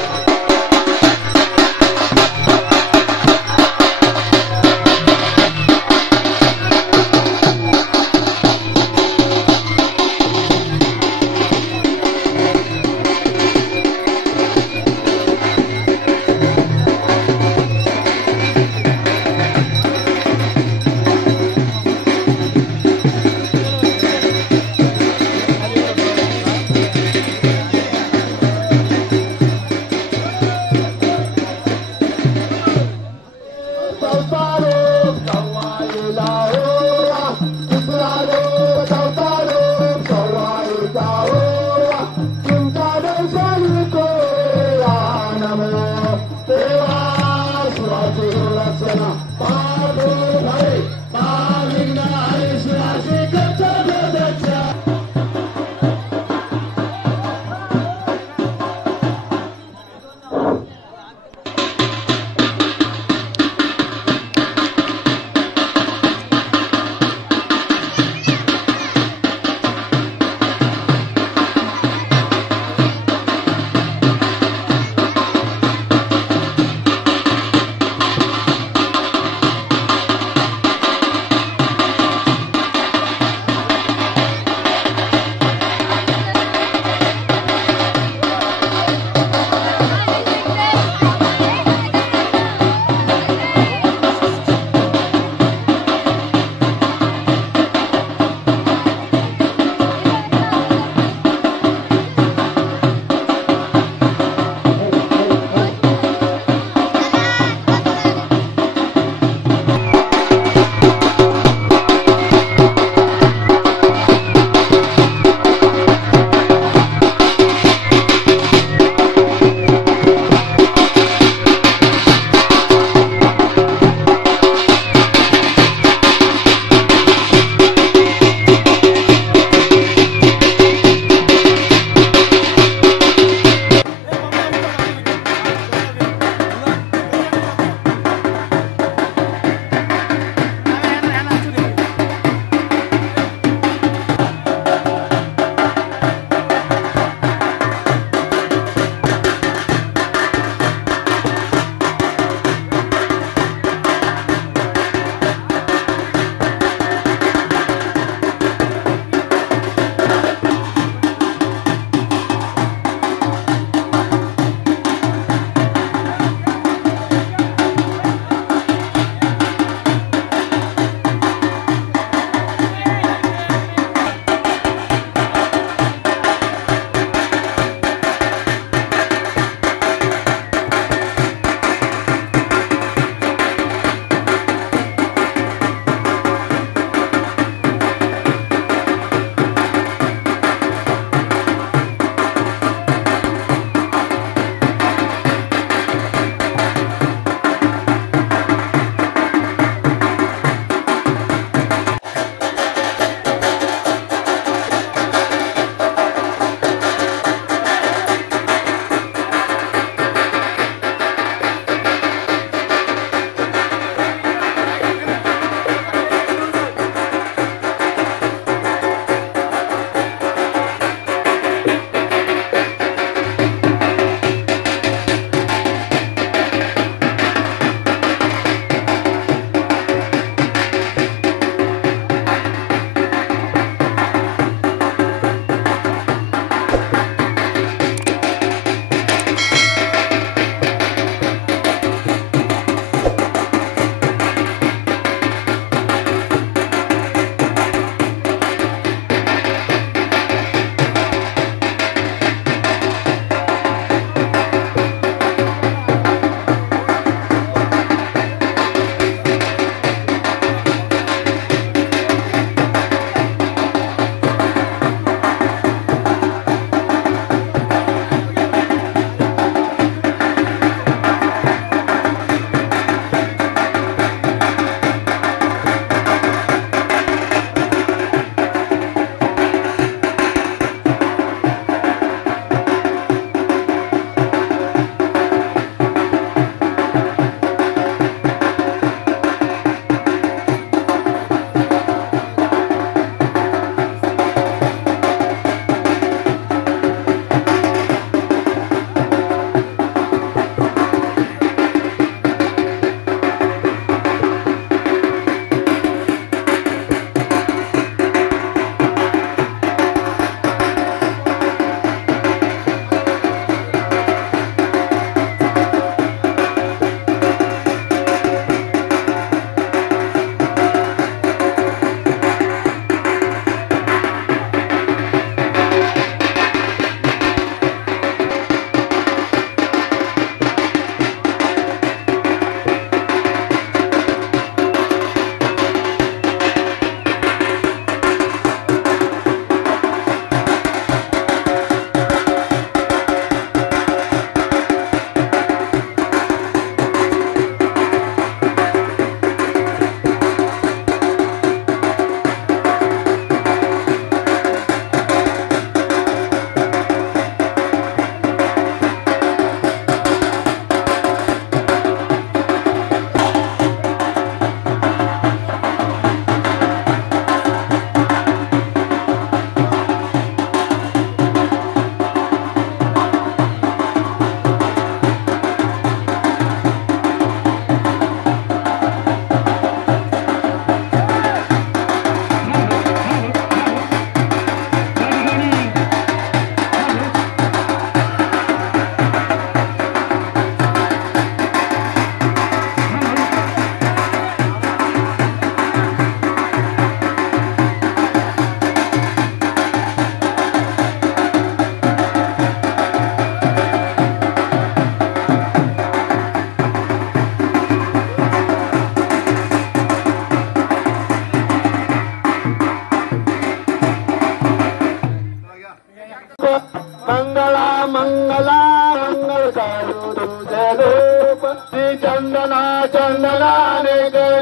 काढू तुझे रूप श्री चंदना चंदनाने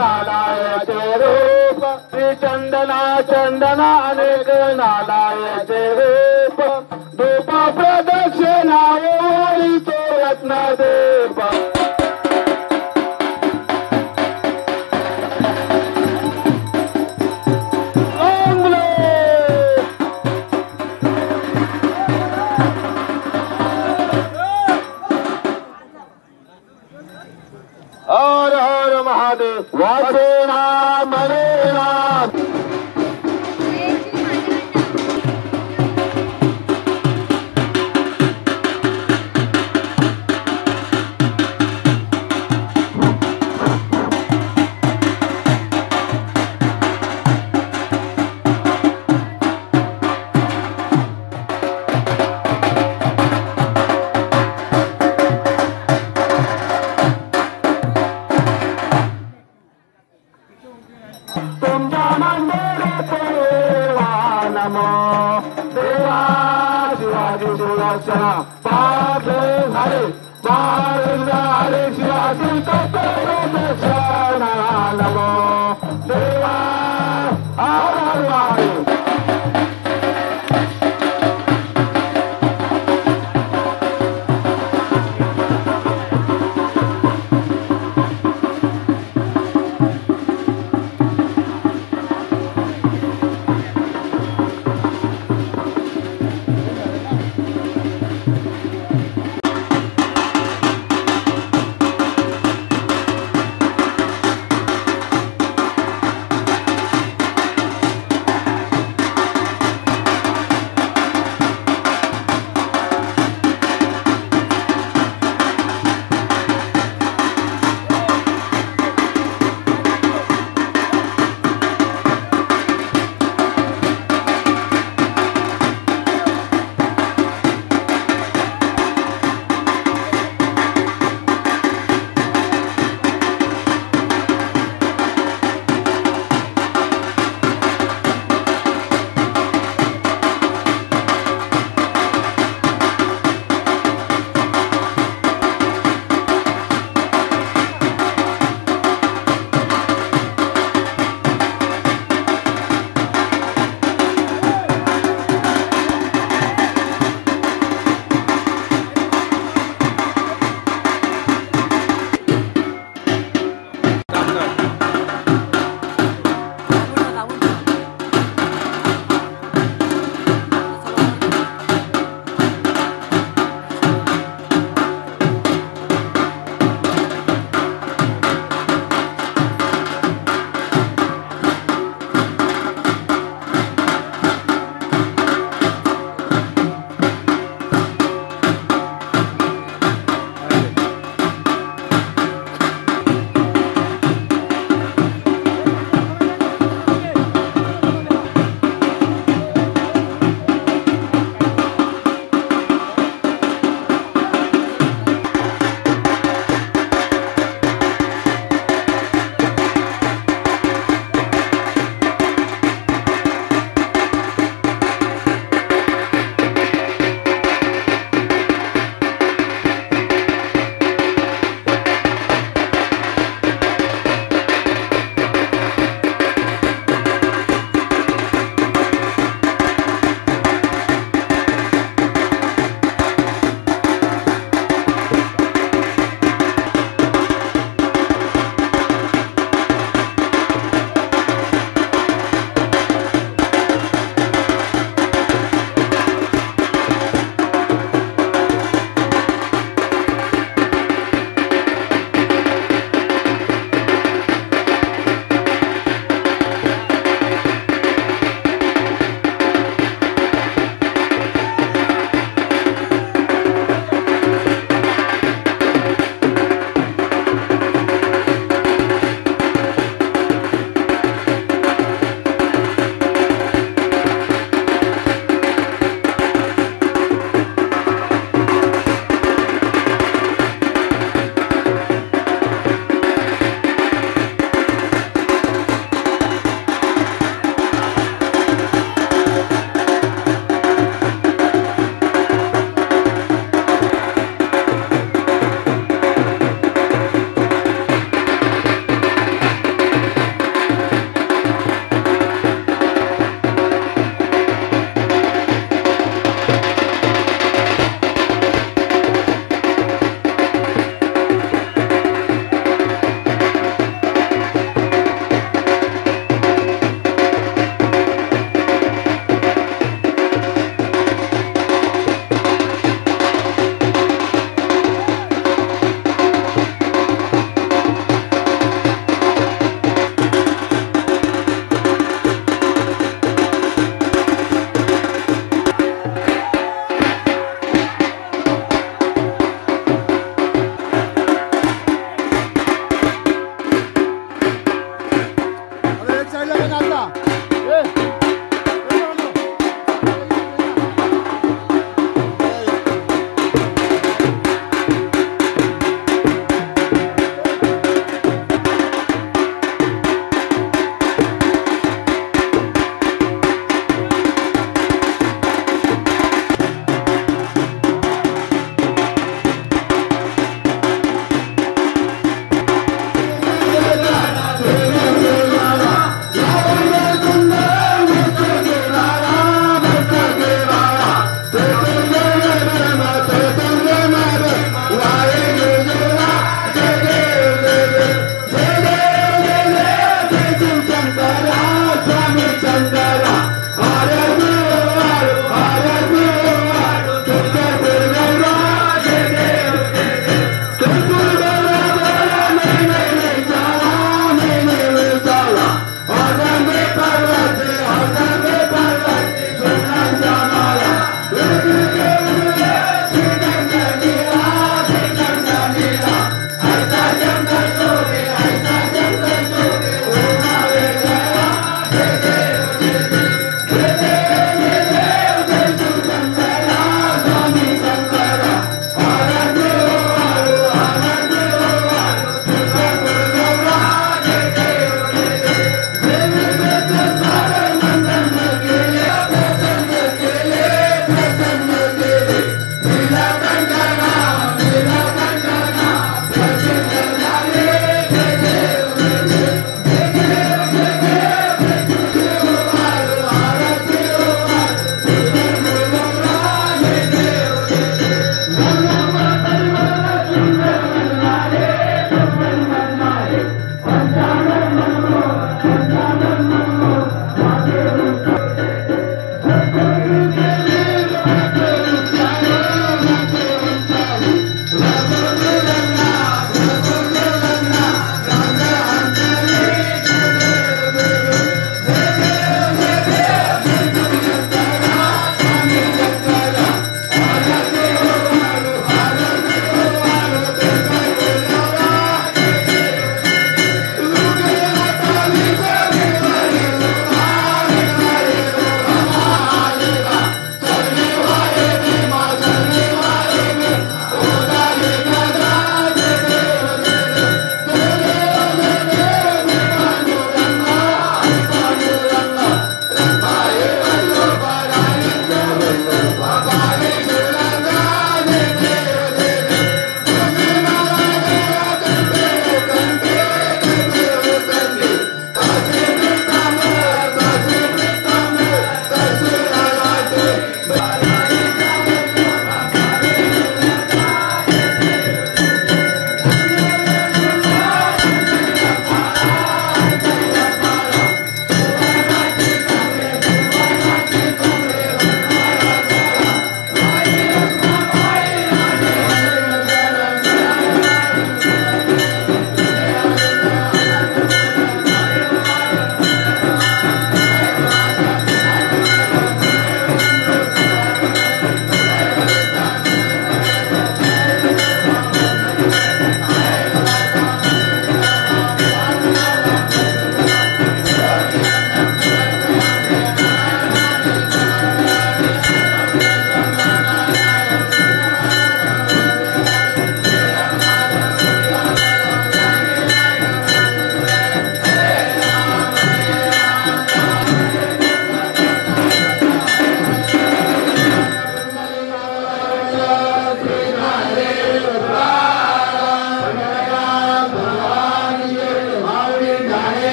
नालायचे रूप श्री चंदना चंदनाने नालायचे रूप धूप प्रदक्षिणा ओळीचे रत्नदेव हर हर महादेव वाचेना मरेना तुमच्या मंदिरात देवा नमो देवा शिवाजी सुरक्षा पापे हरे हरे शिवाजी शरणा नमो देवा हर हर महादेव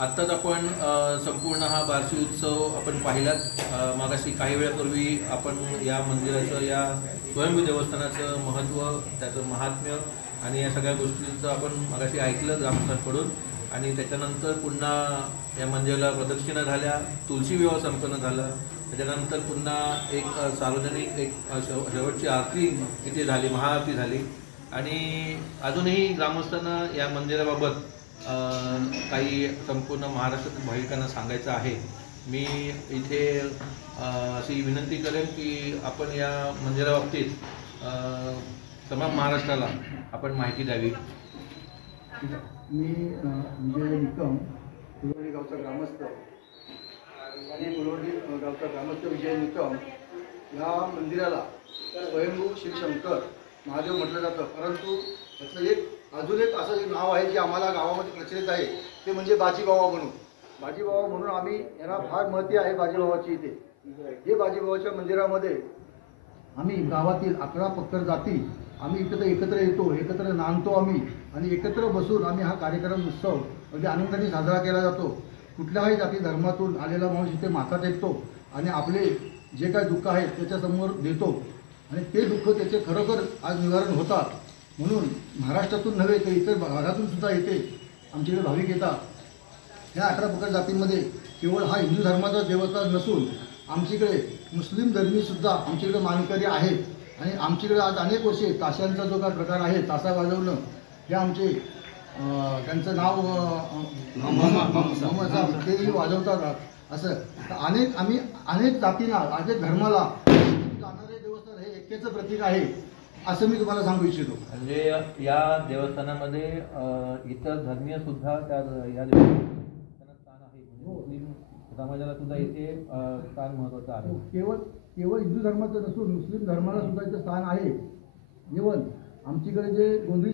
आत्ताच आपण संपूर्ण हा बार्शी उत्सव आपण पाहिलात. मागाशी काही वेळापूर्वी आपण या मंदिराचं, या स्वयंभू देवस्थानाचं महत्त्व, त्याचं महात्म्य आणि या सगळ्या गोष्टींचं आपण मागाशी ऐकलं ग्रामस्थांकडून. आणि त्याच्यानंतर पुन्हा या मंदिराला प्रदक्षिणा झाल्या, तुळशी विवाह संपन्न झाला. त्याच्यानंतर पुन्हा एक सार्वजनिक एक शेवटची आरती इथे झाली, महाआरती झाली. आणि अजूनही ग्रामस्थांना या मंदिराबाबत काही संपूर्ण महाराष्ट्रातील भाविकांना सांगायचं आहे. मी इथे अशी विनंती करेन की आपण या मंदिराबाबतीत तमाम महाराष्ट्राला आपण माहिती द्यावी. मी विजय निकम, फुलवडी गावचा ग्रामस्थ आणि फुलवडी गावचा ग्रामस्थ विजय निकम. या मंदिराला स्वयंभू श्री शंकर महादेव म्हटलं जातं, परंतु त्याचं अजून एक असं एक नाव आहे जे आम्हाला गावामध्ये प्रचलित आहे, ते म्हणजे बाजीबावा म्हणून. बाजीबावा म्हणून आम्ही यांना फार महती आहे बाजीबावाची. इथे हे बाजीबावाच्या मंदिरामध्ये आम्ही गावातील 11 पक्कर जाती आम्ही इकडे एकत्र येतो, एकत्र नांदतो आम्ही आणि एकत्र बसून आम्ही हा कार्यक्रम उत्सव म्हणजे आनंदाने साजरा केला जातो. कुठल्याही जाती धर्मातून आलेला माणूस इथे माथा टेकतो आणि आपले जे काही दुःख आहे त्याच्यासमोर देतो आणि ते दुःख त्याचे खरोखर आज निवारण होतात. म्हणून महाराष्ट्रातून नव्हे तर इतर भागातून सुद्धा येते आमच्याकडे भाविक येतात. ह्या 11 पक्कर जातींमध्ये केवळ हा हिंदू धर्माचा देवस्थान नसून आमच्याकडे मुस्लिम धर्मीसुद्धा आमच्याकडे मानकरी आहेत. आणि आमच्याकडे आज अनेक वर्षे ताशांचा जो काही प्रकार आहे, तासा वाजवणं, हे आमचे त्यांचं नाव मोहम्मद साहेब, तेही वाजवतात. असं आम्ही अनेक जातींना, अनेक धर्माला जाणारे देवस्थान हे ऐक्याचं प्रतीक आहे असं मी तुम्हाला सांगू इच्छितो. म्हणजे या देवस्थानामध्ये इतर धर्मीय सुद्धा त्या या देवस्थानात स्थान आहे. मुस्लिम समाजाला सुद्धा इथे स्थान महत्त्वाचं आहे. केवळ हिंदू धर्माचं नसून मुस्लिम धर्माला सुद्धा इथं स्थान आहे. इव्हन आमच्याकडे जे गोंधळी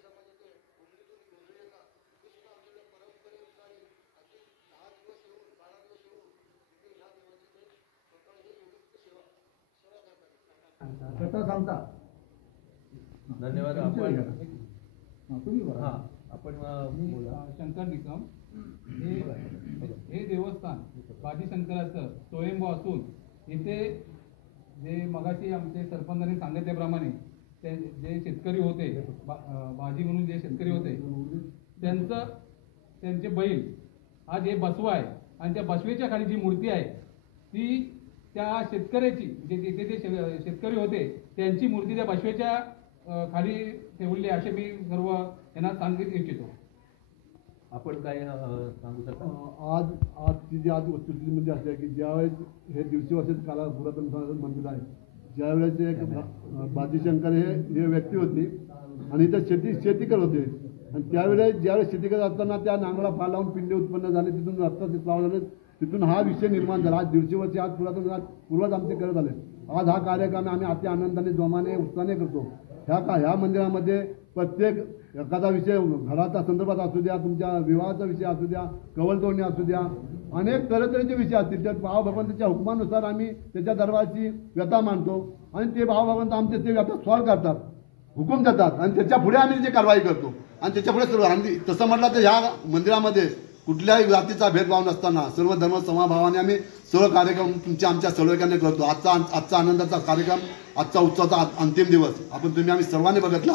कथा सांगता. धन्यवाद. आपण तुम्ही बघा. आपण शंकर निकम हे देवस्थान बाजी शंकराचं स्वयंभू असून इथे जे मगाशी आमचे सरपंचांनी सांगितल्याप्रमाणे जे शेतकरी होते, बाजी म्हणून जे शेतकरी होते, त्यांचे बैल आज हे बसवा आहे आणि त्या बसवेच्या खाली जी मूर्ती आहे ती त्या शेतकऱ्याची, जे शेतकरी होते त्यांची मूर्ती त्या बसवेच्या खाली ठेवली असे मी सर्व यांना सांगितलं इच्छितो. आपण काय सांगू शकता? आजची जी आज वस्तुस्थितीमध्ये असते की ज्यावेळेस हे दिवसेवर्षाचं काला पुरातन मंदिर आहे, ज्यावेळेस एक बाजी शंकर हे व्यक्ती होती आणि इथं शेती करत होते आणि त्यावेळेस ज्यावेळेस शेती करत असताना त्या नांगराला फार लावून पिंडे उत्पन्न झाले, तिथून रस्ता लावला झाले, तिथून हा विषय निर्माण झाला. आज 150 वर्षे आज पुरातन पूर्वज आमचे करत आले. आज हा कार्यक्रम आम्ही अति आनंदाने, जोमाने, उत्साहाने करतो. ह्या मंदिरामध्ये प्रत्येक एखादा विषय घराचा संदर्भात असू द्या, तुमच्या विवाहाचा विषय असू द्या, कवल तोडणी असू द्या, अनेक तऱ्हेचे विषय असतील त्या भाव भगवंताच्या हुकमानुसार आम्ही त्याच्या दरबाराची व्यथा मांडतो आणि ते भाव भगवंत आमचे ते व्यथा सॉल्व करतात, हुकूम देतात आणि त्याच्या पुढे आम्ही त्याची कारवाई करतो आणि त्याच्या पुढे सर्व. आणि तसं म्हटलं तर ह्या मंदिरामध्ये कुठल्याही जातीचा भेदभाव नसताना सर्व धर्म समभावाने आम्ही सर्व कार्यक्रम आमच्या सर्वेकांनी करतो. आजचा आनंदाचा कार्यक्रम, आजचा उत्सवाचा अंतिम दिवस तुम्ही आम्ही सर्वांनी बघितला.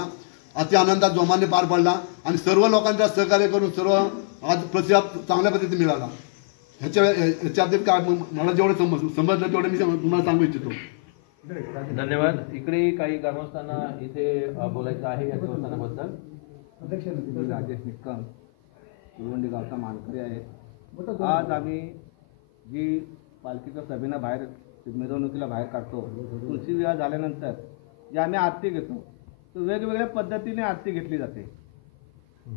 अति आनंदात जोमाने पार पडला आणि सर्व लोकांच्या सहकार्य करून सर्व आज प्रतिसाद चांगल्या पद्धतीने मिळाला. ह्याच्यात काय मला जेवढे समजलं तेवढे मी तुम्हाला सांगू इच्छितो. धन्यवाद. इकडे काही ग्रामस्थांना इथे बोलायचं आहे या देवस्थानाबद्दल. अध्यक्ष राजेश निकम, कुलवंडी गावचा मानकरी आहे. आज आम्ही जी पालखीच्या सभेनं बाहेर मिरवणुकीला बाहेर काढतो, तुळशी विवाह झाल्यानंतर जे आम्ही आरती घेतो, तर वेगवेगळ्या पद्धतीने आरती घेतली जाते.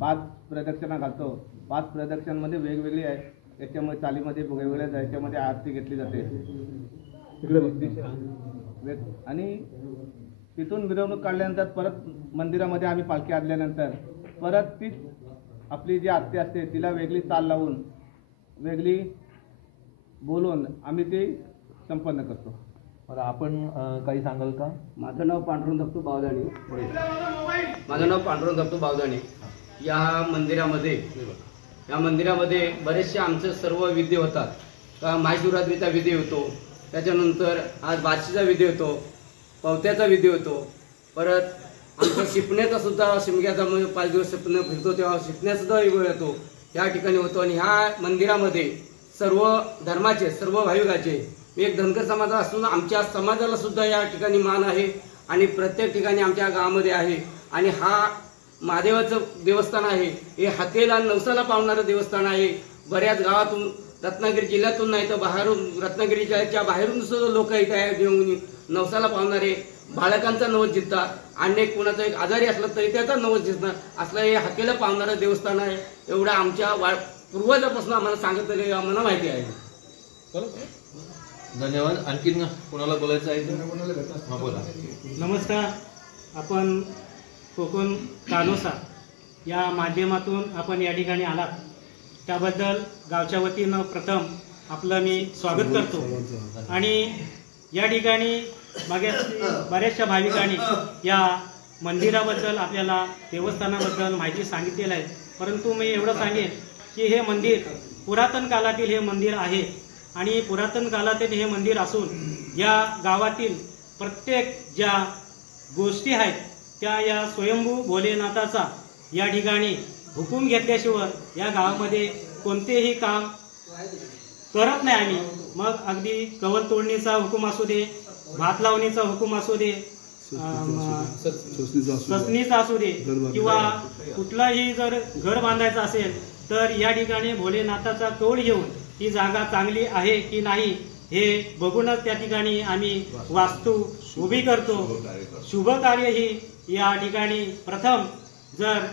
5 प्रदक्षिणा घालतो. 5 प्रदक्षिणांमध्ये वेगवेगळी आहे, याच्यामध्ये चालीमध्ये वेगवेगळ्या याच्यामध्ये आरती घेतली जाते आणि तिथून मिरवणूक काढल्यानंतर परत मंदिरामध्ये आम्ही पालखी आणल्यानंतर परत ती आपली जी आरती असते तिला वेगळी ताल लावून वेगळी बोलून आम्ही ती संपन्न करतो. बरं, आपण काही सांगाल का? माझं नाव पांडुरंग दत्तू बावदाणे. या मंदिरामध्ये या मंदिरामध्ये बरेचसे आमचे सर्व विधी होतात. का महाशिवरात्रीचा विधी होतो, त्याच्यानंतर आज बार्शीचा विधी होतो, पवत्याचा विधी होतो, परत आमचा शिपण्याचा सुद्धा शिमग्याचा 5 दिवस शिपणं फिरतो तेव्हा शिपण्यासुद्धा वेळ येतो या ठिकाणी होतो. आणि ह्या मंदिरामध्ये सर्व धर्माचे सर्व भाविकाचे एक धनगर समाज असून आमच्या समाजाला सुद्धा या ठिकाणी मान आहे आणि प्रत्येक ठिकाणी आमच्या गावामध्ये आहे. आणि हा महादेवाचं देवस्थान आहे, हे हाकेला नवसाला पावणारं देवस्थान आहे. बऱ्याच गावातून रत्नागिरी जिल्ह्यातून नाही तर बाहेरून रत्नागिरी जिल्ह्याच्या बाहेरून सुद्धा लोक इथे येऊन नवसाला पावणारे बाळकांचा नवस जिंकतात. अनेक कोणाचा एक आजारी असला तरी त्याचा नवस जिंकणार असलं हे हाकेला पावणारं देवस्थान आहे. एवढं आमच्या पूर्वजापासून आम्हाला सांगितलेले आम्हाला माहिती आहे. धन्यवाद. आणखीन कोणाला बोलायचं आहे? हा, बोला. नमस्कार. आपण कोकण कानोसा या माध्यमातून आपण या ठिकाणी आलात त्याबद्दल गावच्या वतीनं प्रथम आपलं मी स्वागत करतो. आणि या ठिकाणी बऱ्याचशा भाविकांनी या मंदिराबद्दल आपल्याला देवस्थानाबद्दल माहिती सांगितलेलं आहे. परंतु मी एवढं सांगेन की हे मंदिर पुरातन काळातील हे मंदिर आहे आणि पुरातन काळातील हे मंदिर असून या गावातील प्रत्येक ज्या गोष्टी आहेत त्या या स्वयंभू भोलेनाथाचा या ठिकाणी हुकूम घेतल्याशिवाय या गावामध्ये कोणतेही काम करत नाही आम्ही. मग अगदी कवल तोडणीचा हुकूम असू दे, भात लावणीचा हुकूम असू दे, ससणीचा असू दे किंवा कुठलाही जर घर बांधायचं असेल तर या ठिकाणी भोलेनाथाचा कौल घेऊन ही जागा चांगली आहे की नाही हे बघूनच त्या ठिकाणी आम्ही वास्तू उभी करतो. शुभ कार्य ही या ठिकाणी प्रथम जर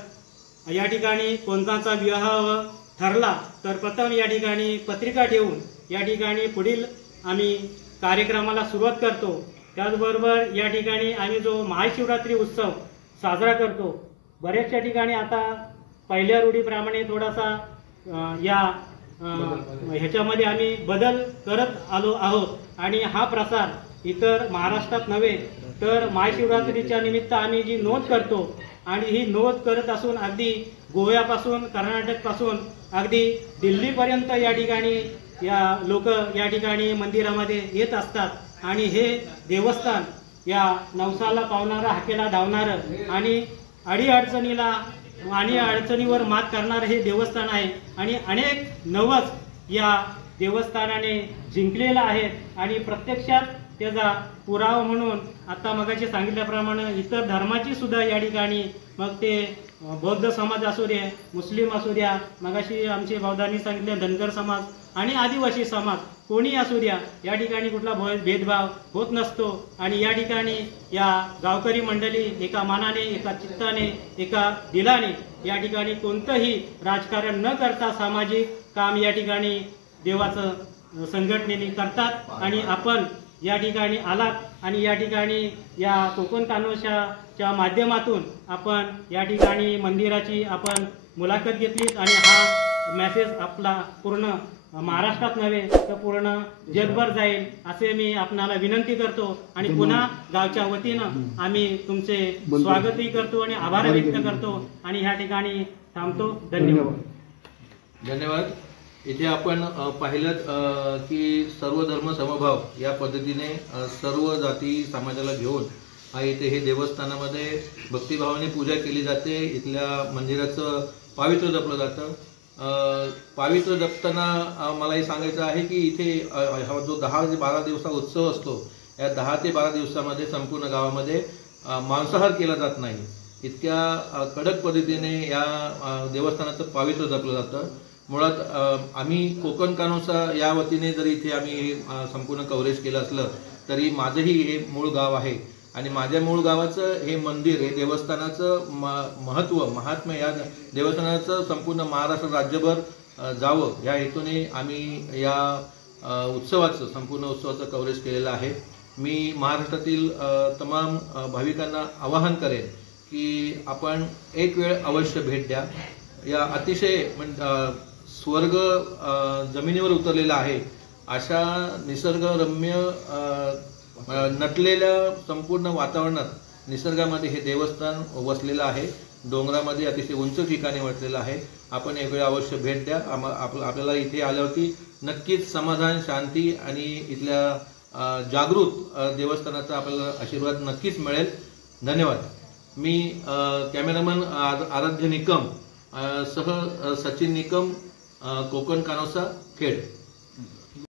या ठिकाणी कोणताचा विवाह ठरला तर प्रथम या ठिकाणी पत्रिका ठेवून या ठिकाणी पुढील आम्ही कार्यक्रमाला सुरुवात करतो. त्याचबरोबर या ठिकाणी आम्ही जो महाशिवरात्री उत्सव साजरा करतो बऱ्याचशा ठिकाणी आता पहिल्या रूढीप्रमाणे थोडासा या ह्याच्यामध्ये आम्ही बदल करत आलो आहोत. आणि हा प्रसार इतर महाराष्ट्रात नव्हे तर महाशिवरात्रीच्या निमित्त आम्ही जी नोंद करतो आणि ही नोंद करत असून अगदी गोव्यापासून कर्नाटकपासून अगदी दिल्लीपर्यंत या ठिकाणी या लोक या ठिकाणी मंदिरामध्ये येत असतात. आणि हे देवस्थान या नवसाला पावणारं हाकेला धावणारं आणि अडचणीवर मात करणारं हे देवस्थान आहे. आणि अनेक नवस या देवस्थानाने जिंकलेलं आहे आणि प्रत्यक्षात त्याचा पुरावा म्हणून आता मगाशी सांगितल्याप्रमाणे इतर धर्माची सुद्धा या ठिकाणी मग ते बौद्ध समाज असू दे, मुस्लिम असू द्या, मगाशी आमचे बौद्धांनी सांगितले धनगर समाज आणि आदिवासी समाज कोणी असू द्या या ठिकाणी कुठला भेदभाव होत नसतो. आणि या ठिकाणी या गावकरी मंडळी एका मानाने, एका चित्ताने, एका दिलाने या ठिकाणी कोणतंही राजकारण न करता सामाजिक काम या ठिकाणी देवाचं संघटनेने करतात. आणि आपण या ठिकाणी आलात आणि या ठिकाणी या कोकण कानोशाच्या माध्यमातून आपण या ठिकाणी मंदिराची आपण मुलाखत घेतलीत आणि हा मेसेज आपला पूर्ण महाराष्ट्रात नव्हे तर पूर्ण जगभर जाईल असे मी आपणाला विनंती करतो. आणि पुन्हा गावच्या वतीनं आम्ही तुमचे स्वागतही करतो आणि आभार व्यक्त करतो आणि ह्या ठिकाणी थांबतो. धन्यवाद. इथे आपण पाहिलं की सर्व धर्म समभाव या पद्धतीने सर्व जाती समाजाला घेऊन इथे हे देवस्थानामध्ये भक्तिभावाने पूजा केली जाते. इथल्या मंदिराचं पावित्र्य जपलं जातं. पावित्र्य जपताना मला हे सांगायचं आहे की इथे हा जो 10 ते 12 दिवसा उत्सव असतो या 10 ते 12 दिवसामध्ये संपूर्ण गावामध्ये मांसाहार केला जात नाही. इतक्या कडक पद्धतीने या देवस्थानाचं पावित्र्य जपलं जातं. मुळात आम्ही कोकण कानोसा या वतीने जरी इथे आम्ही संपूर्ण कव्हरेज केलं असलं तरी माझंही हे मूळ गाव आहे आणि माझ्या मूळ गावाचं हे मंदिर हे देवस्थानाचं महत्त्व महात्म्य या देवस्थानाचं संपूर्ण महाराष्ट्र राज्यभर जावं या हेतूने आम्ही या उत्सवाचं संपूर्ण उत्सवाचं कव्हरेज केलेलं आहे. मी महाराष्ट्रातील तमाम भाविकांना आवाहन करेन की आपण एक वेळ अवश्य भेट द्या. या अतिशय स्वर्ग जमिनीवर उतरलेला आहे अशा निसर्गरम्य नटलेल्या संपूर्ण वातावरणात निसर्गामध्ये हे देवस्थान वसलेलं आहे. डोंगरामध्ये अतिशय उंच ठिकाणी वसलेलं आहे. आपण एक वेळ अवश्य भेट द्या. आपल्याला इथे आल्यावरती नक्कीच समाधान, शांती आणि इथल्या जागृत देवस्थानाचा आपल्याला आशीर्वाद नक्कीच मिळेल. धन्यवाद. मी कॅमेरामन आराध्य निकम सह सचिन निकम, कोकण कानोसा, खेड.